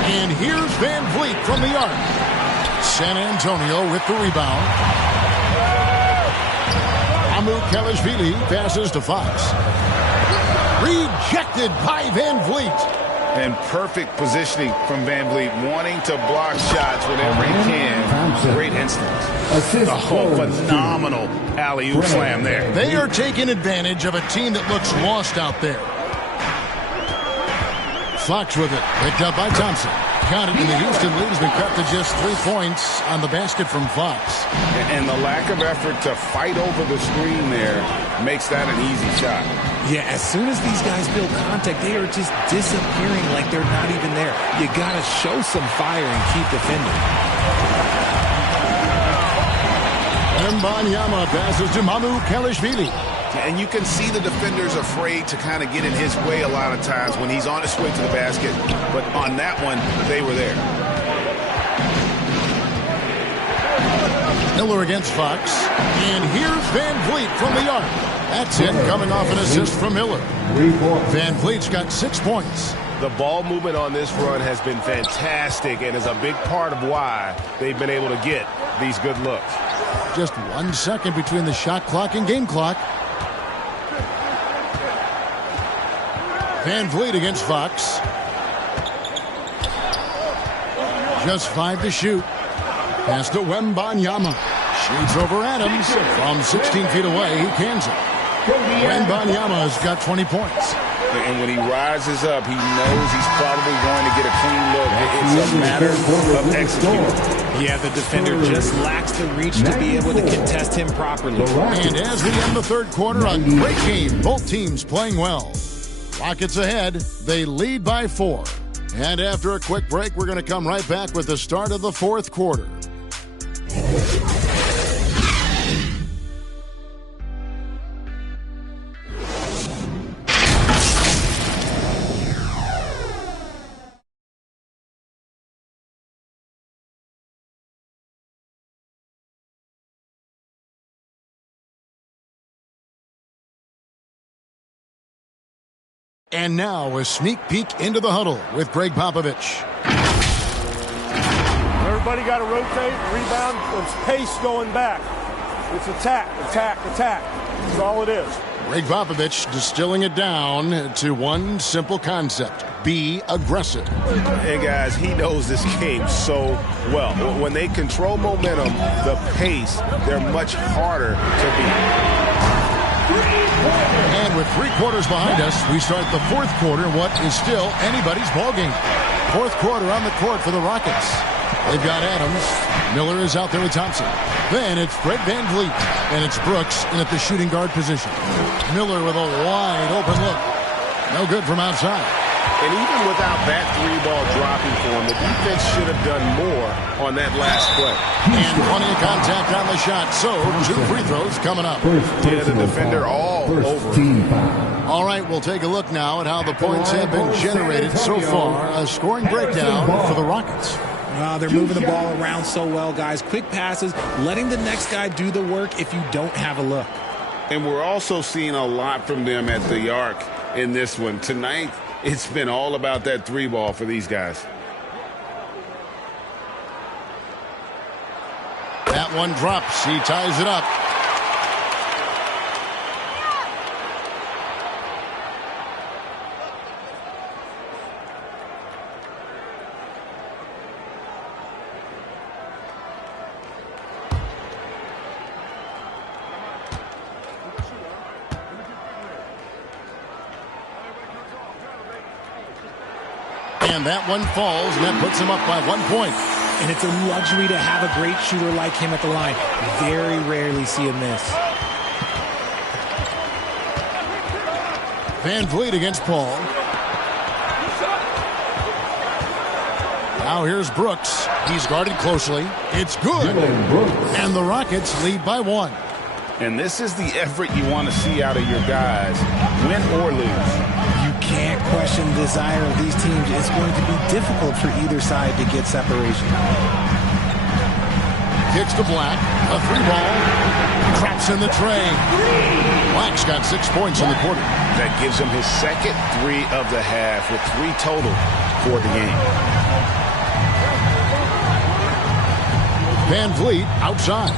And here's VanVleet from the arc. San Antonio with the rebound. Hou Sa passes to Fox. Rejected by VanVleet. And perfect positioning from VanVleet, wanting to block shots whenever he can. Great instinct. Phenomenal alley-oop slam there. They are taking advantage of a team that looks lost out there. Fox with it, picked up by Thompson. Counted, and the Houston lead has been cut to just 3 points on the basket from Fox. And the lack of effort to fight over the screen there makes that an easy shot. Yeah, as soon as these guys build contact, they are just disappearing like they're not even there. You got to show some fire and keep defending. Wembanyama passes to Hou Sa. And you can see the defenders afraid to kind of get in his way a lot of times when he's on his way to the basket. But on that one, they were there. Miller against Fox. And here's VanVleet from the arc. That's it, coming off an assist from Miller. VanVleet's got 6 points. The ball movement on this run has been fantastic and is a big part of why they've been able to get these good looks. Just 1 second between the shot clock and game clock. VanVleet against Fox. Just 5 to shoot. Pass to Wembanyama. Shoots over Adams. From 16 feet away, he cans it. Wembanyama's got 20 points. And when he rises up, he knows he's probably going to get a clean look. It's a matter of executing. Yeah, the defender just lacks the reach to be able to contest him properly. And as we end the third quarter, a great game. Both teams playing well. Rockets ahead. They lead by 4. And after a quick break, we're going to come right back with the start of the fourth quarter. And now a sneak peek into the huddle with Greg Popovich. Everybody got to rotate, rebound, it's pace going back. It's attack, attack, attack. That's all it is. Greg Popovich distilling it down to one simple concept. Be aggressive. Hey, guys, he knows this game so well. When they control momentum, the pace, they're much harder to beat. And with 3 quarters behind us, we start the fourth quarter, what is still anybody's ballgame. Fourth quarter on the court for the Rockets. They've got Adams. Miller is out there with Thompson. Then it's Fred VanVleet. And it's Brooks in at the shooting guard position. Miller with a wide open look. No good from outside. And even without that 3-ball dropping for him, the defense should have done more on that last play. And plenty of contact on the shot. So 2 free throws coming up. Yeah, the defender all over. All right, we'll take a look now at how the points have been generated so far. A scoring breakdown for the Rockets. They're moving the ball around so well, guys. Quick passes, letting the next guy do the work if you don't have a look. And we're also seeing a lot from them at the arc in this one. Tonight, it's been all about that 3-ball for these guys. That one drops. He ties it up. And that one falls, and that puts him up by 1 point. And it's a luxury to have a great shooter like him at the line. Very rarely see him miss. VanVleet against Paul. Now here's Brooks. He's guarded closely. It's good. And the Rockets lead by 1. And this is the effort you want to see out of your guys, win or lose. You can't question the desire of these teams. It's going to be difficult for either side to get separation. Kicks to Black. A 3-ball. Traps in the tray. Black's got 6 points in the quarter. That gives him his second 3 of the half with 3 total for the game. VanVleet outside.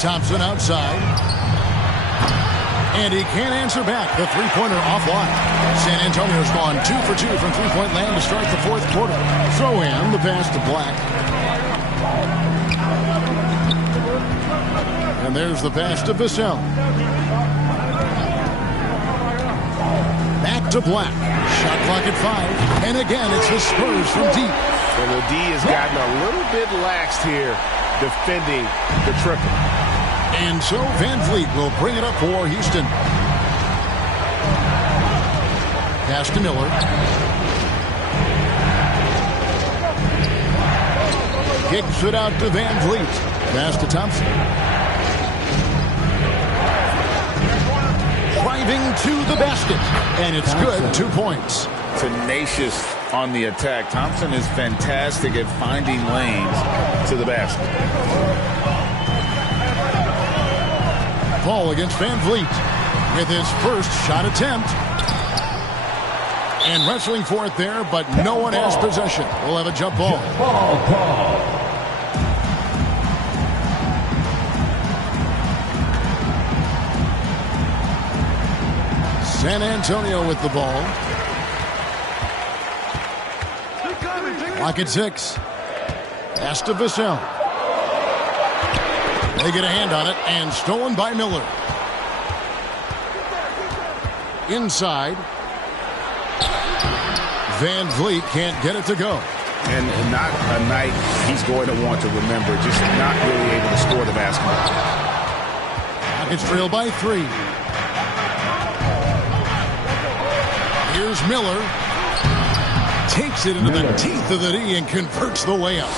Thompson outside. And he can't answer back. The 3-pointer offline. San Antonio's gone 2 for 2 from 3-point land to start the fourth quarter. Throw in the pass to Black. And there's the pass to Vassell. Back to Black. Shot clock at 5. And again, it's the Spurs from deep. And the D has gotten a little bit laxed here defending the triple. And so VanVleet will bring it up for Houston. Pass to Miller. Kicks it out to VanVleet. Pass to Thompson. Driving to the basket. And it's good. 2 points. Tenacious on the attack. Thompson is fantastic at finding lanes to the basket. Paul against VanVleet with his first shot attempt. And wrestling for it there, but no one has possession. We'll have a jump ball. San Antonio with the ball. Lock at 6. Pass to Vassell. They get a hand on it, and stolen by Miller. inside. Van Vliet can't get it to go. And not a night he's going to want to remember, just not really able to score the basketball. It's trailed by 3. Here's Miller. Takes it into the teeth of the D and converts the layup.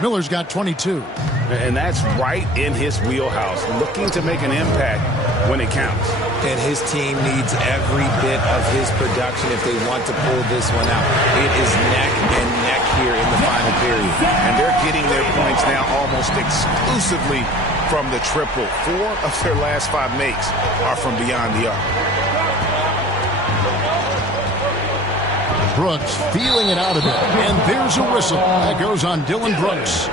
Miller's got 22. And that's right in his wheelhouse, looking to make an impact when it counts. And his team needs every bit of his production if they want to pull this one out. It is neck and neck here in the final period. And they're getting their points now almost exclusively from the triple. 4 of their last 5 makes are from beyond the arc. Brooks feeling it out a bit. And there's a whistle. That goes on Dylan Brooks.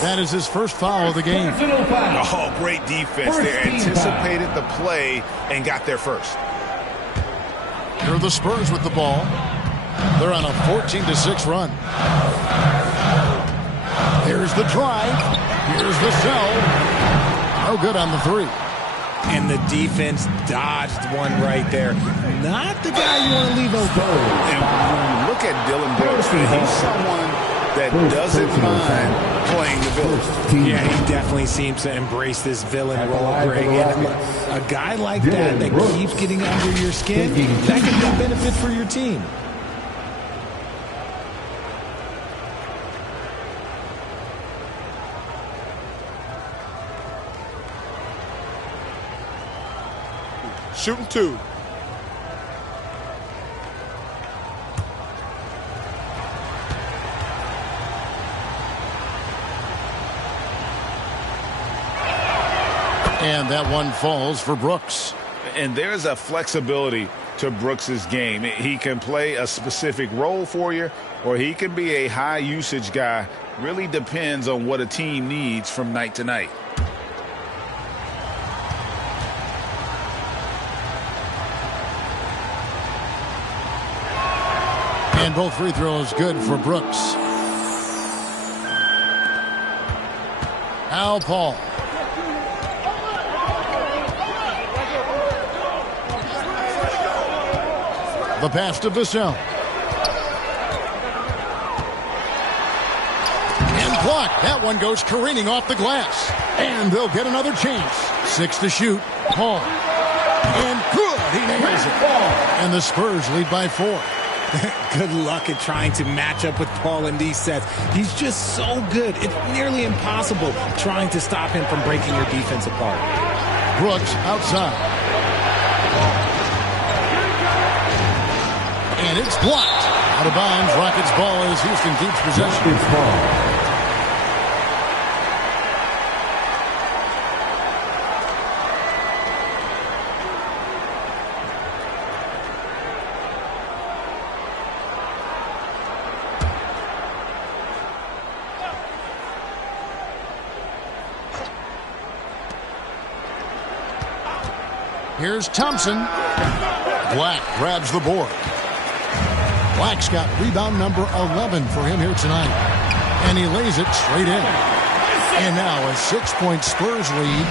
That is his first foul of the game. Oh, great defense there. Anticipated the play and got there first. Here are the Spurs with the ball. They're on a 14-6 run. Here's the drive. Here's the sell. No good on the 3. And the defense dodged one right there. Not the guy you want to leave open. And when you look at Dylan Brooks, he's someone that doesn't mind playing the villain. Yeah, he definitely seems to embrace this villain role, Greg. And a guy like that keeps getting under your skin, that can be a benefit for your team. Shooting 2. And that one falls for Brooks. And there's a flexibility to Brooks's game. He can play a specific role for you, or he can be a high usage guy. Really depends on what a team needs from night to night. And both free throws good for Brooks. Al Paul. The pass to Vassell. And blocked. That one goes careening off the glass. And they'll get another chance. 6 to shoot. Paul. And good. He nails it. And the Spurs lead by 4. Good luck at trying to match up with Paul in these sets. He's just so good. It's nearly impossible trying to stop him from breaking your defense apart. Brooks outside. And it's blocked. Out of bounds. Rockets ball as Houston keeps possession. It's ball. Here's Thompson. Black grabs the board. Black's got rebound number 11 for him here tonight. And he lays it straight in. And now a 6-point Spurs lead.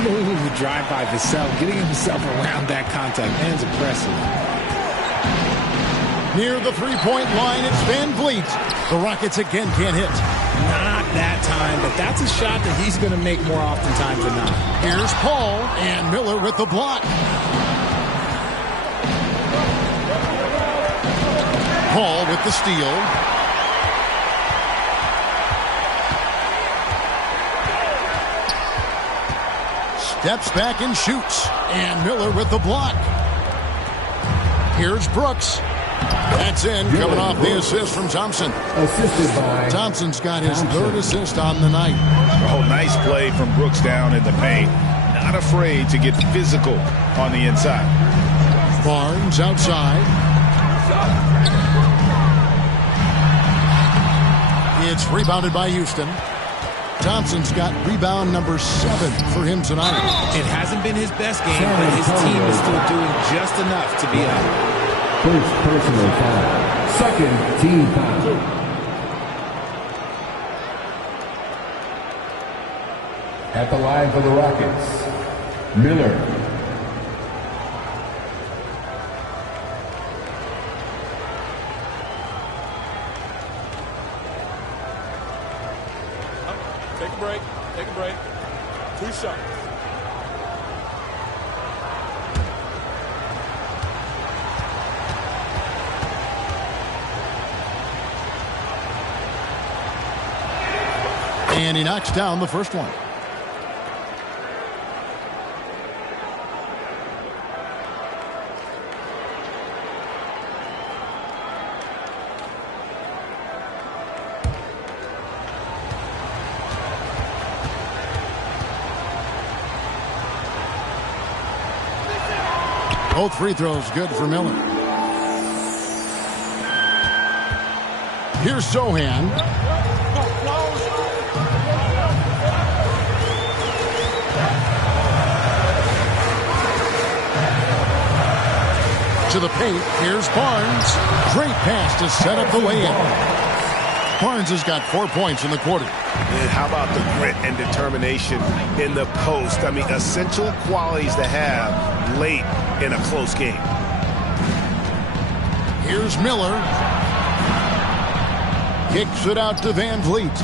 Smooth drive by Vassell, getting himself around that contact. Man's impressive. Near the three-point line, it's Van Vliet. The Rockets again can't hit. Not that time, but that's a shot that he's going to make more oftentimes than not. Here's Paul, and Miller with the block. Paul with the steal. Steps back and shoots. And Miller with the block. Here's Brooks. That's in, coming off the assist from Thompson. Assisted by Thompson's got his third assist on the night. Oh, nice play from Brooks down in the paint. Not afraid to get physical on the inside. Barnes outside. It's rebounded by Houston. Thompson's got rebound number 7 for him tonight. It hasn't been his best game, but his team is still doing just enough to be up. First personal foul. Second team foul. At the line for the Rockets, Miller. Take a break. Take a break. 2 shots. And he knocks down the first one. Both free throws good for Miller. Here's Sohan. To the paint. Here's Barnes. Great pass to set up the lay-in. Barnes has got 4 points in the quarter. And how about the grit and determination in the post? I mean, essential qualities to have late in a close game. Here's Miller. Kicks it out to Van Vliet.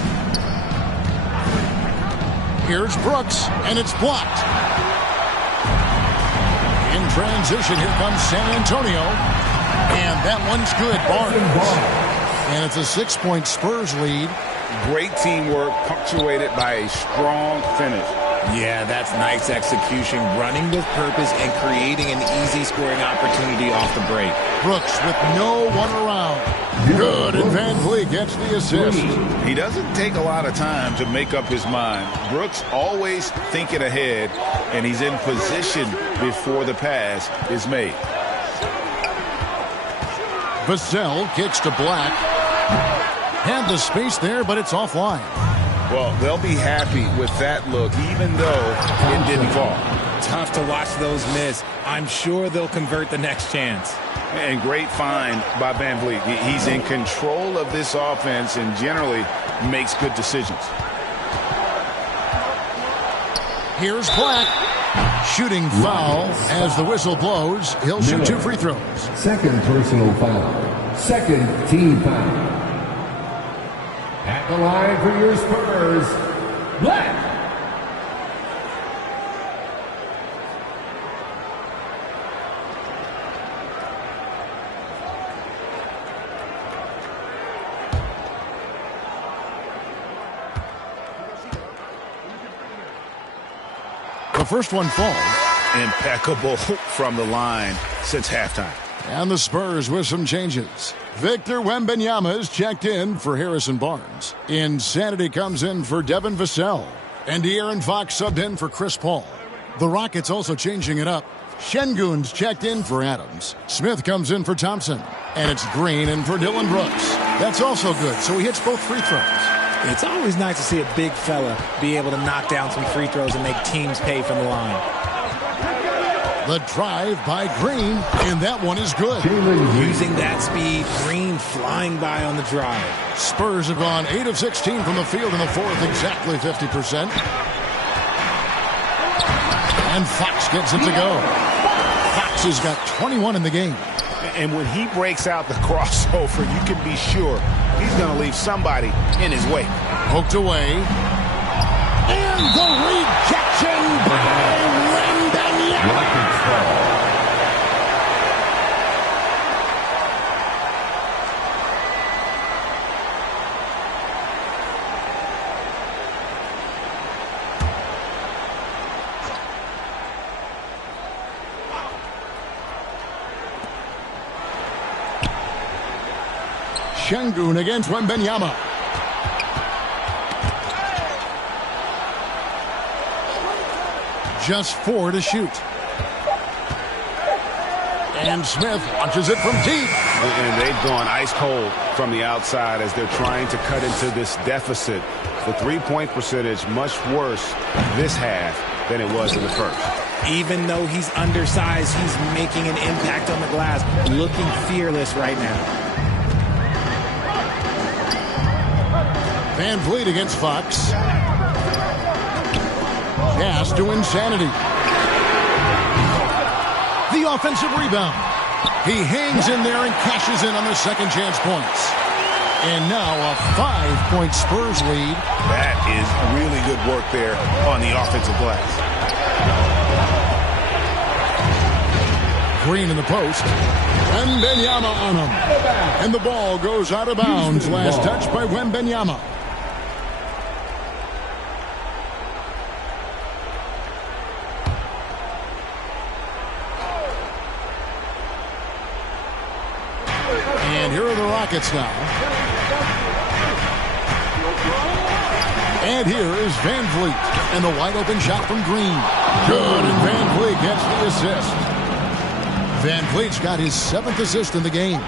Here's Brooks, and it's blocked. In transition, here comes San Antonio. And that one's good, Barnes. And it's a 6-point Spurs lead. Great teamwork punctuated by a strong finish. Yeah, that's nice execution, running with purpose and creating an easy scoring opportunity off the break. Brooks with no one around. Good, and Van Vliet gets the assist. He doesn't take a lot of time to make up his mind. Brooks always thinking ahead, and he's in position before the pass is made. Vassell kicks to Black. Had the space there, but it's offline. Well, they'll be happy with that look, even though it didn't fall. Tough to watch those miss. I'm sure they'll convert the next chance. And great find by Van Vliet. He's in control of this offense and generally makes good decisions. Here's Black. Shooting foul as the whistle blows. He'll shoot 2 free throws. Second personal foul. Second team foul. At the line for your Spurs, Black. The first one falls. Impeccable from the line since halftime. And the Spurs with some changes. Victor Wembanyama is checked in for Harrison Barnes. Insanity comes in for Devin Vassell. And De'Aaron Fox subbed in for Chris Paul. The Rockets also changing it up. Şengün's checked in for Adams. Smith comes in for Thompson. And it's Green in for Dylan Brooks. That's also good, so he hits both free throws. It's always nice to see a big fella be able to knock down some free throws and make teams pay from the line. The drive by Green, and that one is good. Using that speed, Green flying by on the drive. Spurs have gone 8 of 16 from the field in the fourth, exactly 50%. And Fox gets it to go. Fox has got 21 in the game. And when he breaks out the crossover, you can be sure he's going to leave somebody in his way. Poked away. And the rejection by Wembanyama. Şengün against Wembanyama. Just 4 to shoot. And Smith launches it from deep. And they've gone ice cold from the outside as they're trying to cut into this deficit. The three-point percentage much worse this half than it was in the first. Even though he's undersized, he's making an impact on the glass, looking fearless right now. Van Vliet against Fox. Pass to Insanity. The offensive rebound. He hangs in there and cashes in on the second chance points. And now a 5-point Spurs lead. That is really good work there on the offensive glass. Green in the post. Wembanyama on him. And the ball goes out of bounds. Last touch by Wembanyama. And here are the Rockets now. And here is Van Vliet. And the wide open shot from Green. Good, and Van Vliet gets the assist. Van Vliet's got his 7th assist in the game.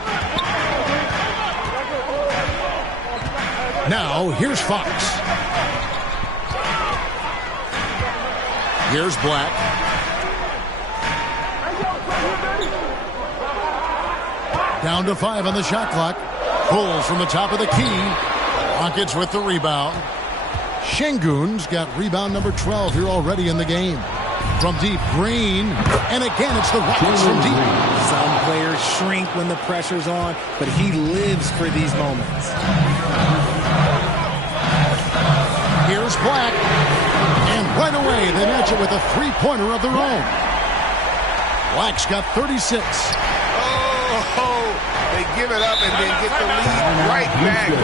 Now, here's Fox. Here's Black. Down to 5 on the shot clock. Pulls from the top of the key. Rockets with the rebound. Şengün's got rebound number 12 here already in the game. From deep, Green. And again, it's the Rockets from deep. Some players shrink when the pressure's on, but he lives for these moments. Here's Black. And right away, they match it with a three-pointer of their own. Black's got 36. Oh, they give it up and then get the lead right back. 2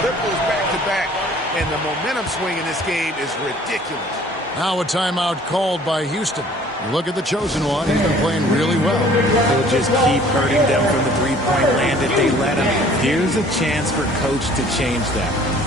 triples back-to-back. And the momentum swing in this game is ridiculous. Now a timeout called by Houston. Look at the chosen one. He's been playing really well. He'll just keep hurting them from the three-point land if they let him. Here's a chance for Coach to change that.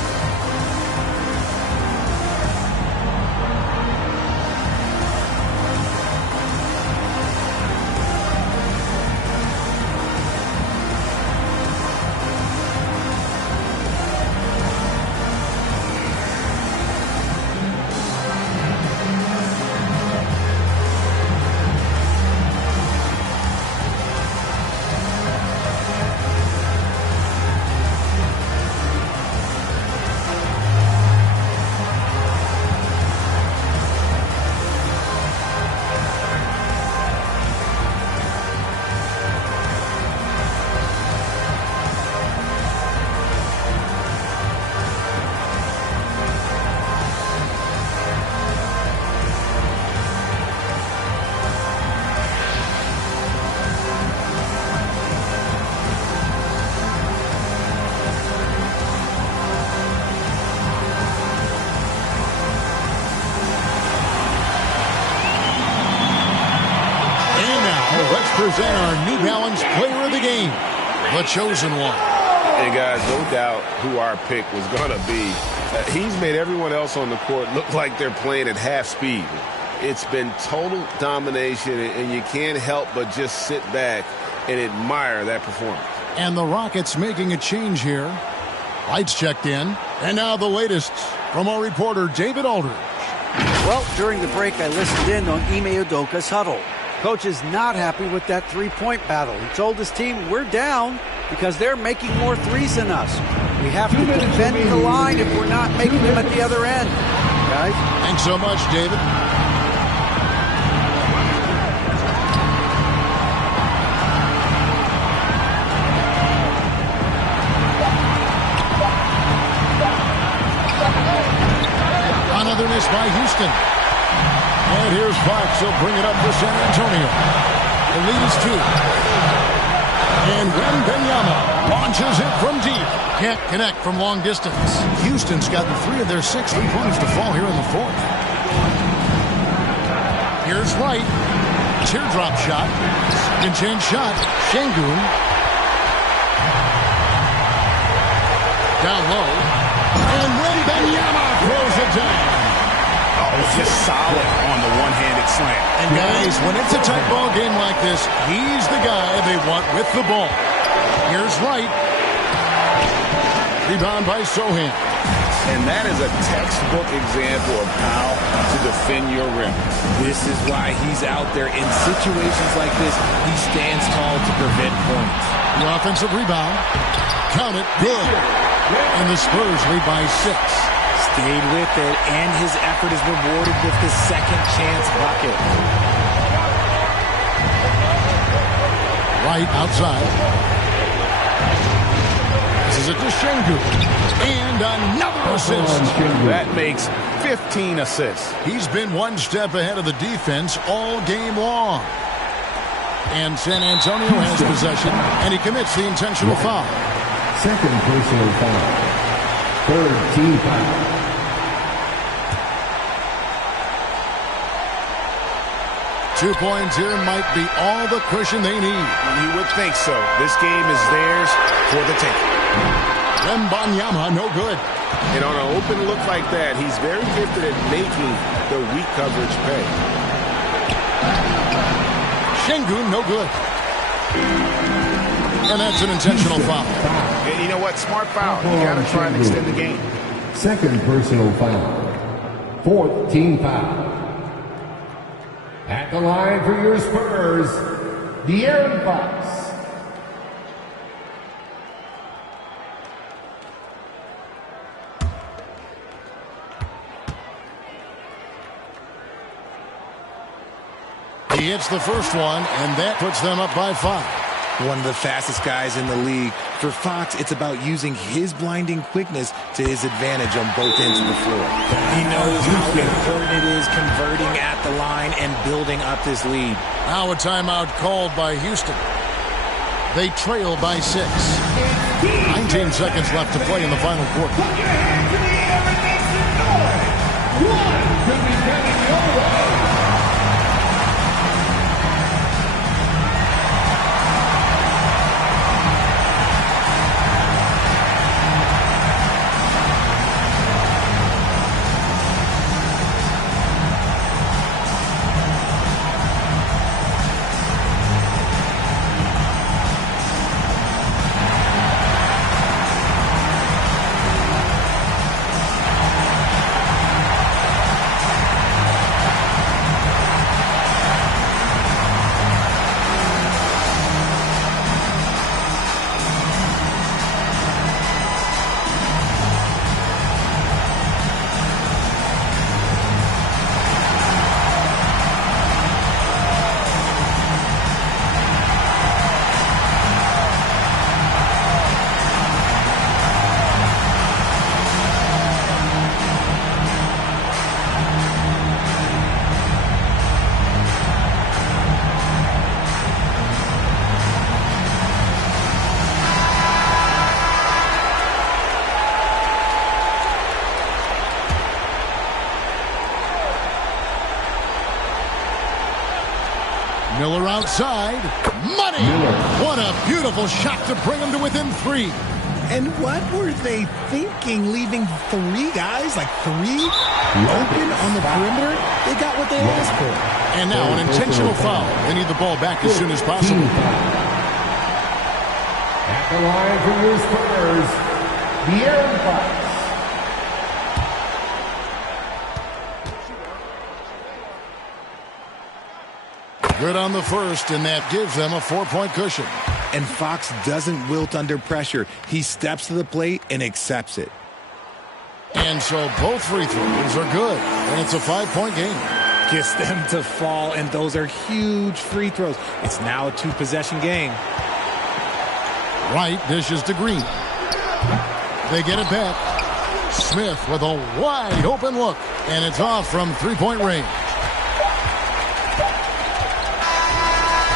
Present our New Balance player of the game, the chosen one. And guys, no doubt who our pick was going to be. He's made everyone else on the court look like they're playing at half speed. It's been total domination, and you can't help but just sit back and admire that performance. And the Rockets making a change here. Lights checked in. And now the latest from our reporter, David Aldridge. Well, during the break, I listened in on Ime Udoka's huddle. Coach is not happy with that three-point battle. He told his team, we're down because they're making more threes than us. We have to defend the line if we're not making them at the other end. Guys? Thanks so much, David. Another miss by Houston. And here's Fox. He'll bring it up for San Antonio. The lead is 2. And Wembanyama launches it from deep. Can't connect from long distance. Houston's gotten 3 of their 6 three-pointers to fall here in the 4th. Here's Wright. Teardrop shot. Second chance shot. Şengün. Down low. And Wembanyama throws it down. Just solid on the one-handed slam. And guys, when it's a tight ball game like this, he's the guy they want with the ball. Here's Wright. Rebound by Sohan. And that is a textbook example of how to defend your rim. This is why he's out there in situations like this. He stands tall to prevent points. The offensive rebound. Count it. Good. And the Spurs lead by 6. Stayed with it, and his effort is rewarded with the second chance bucket. Right outside. This is passes it to Shingu. And another assist. That makes 15 assists. He's been one step ahead of the defense all game long. And San Antonio has possession, and he commits the intentional foul. Second personal foul. Third team foul. Two points here might be all the cushion they need. You would think so. This game is theirs for the taking. Wembanyama, no good. And on an open look like that, he's very gifted at making the weak coverage pay. Shingu, no good. And that's an intentional foul. And you know what? Smart foul. You got to try and extend the game. Second personal foul. Fourth team foul. At the line for your Spurs, De'Aaron Fox. He hits the first one, and that puts them up by 5. One of the fastest guys in the league. For Fox, it's about using his blinding quickness to his advantage on both ends of the floor. He knows how important it is converting at the line and building up this lead. Now a timeout called by Houston. They trail by 6. 19 seconds left to play in the final quarter. Put your hands in the air and make some noise. One could be coming your way. Miller outside. Money! What a beautiful shot to bring him to within 3. And what were they thinking, leaving 3 guys, like 3 open on the perimeter? They got what they asked for. And now an intentional foul. They need the ball back as soon as possible. At the line for your Spurs, De'Aaron Fox. Good on the first, and that gives them a 4-point cushion. And Fox doesn't wilt under pressure. He steps to the plate and accepts it. And so both free throws are good, and it's a 5-point game. Gets them to fall, and those are huge free throws. It's now a 2-possession game. Wright dishes to Green. They get it back. Smith with a wide open look, and it's off from 3-point range.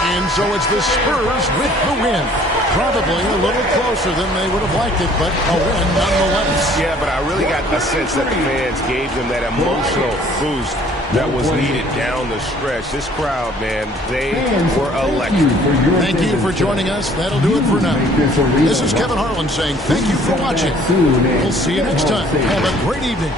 And so it's the Spurs with the win. Probably a little closer than they would have liked it, but a win nonetheless. Yeah, but I really got the sense that the fans gave them that emotional boost that was needed down the stretch. This crowd, man, they were electric. Thank you for joining us. That'll do it for now. This is Kevin Harlan saying thank you for watching. We'll see you next time. Have a great evening.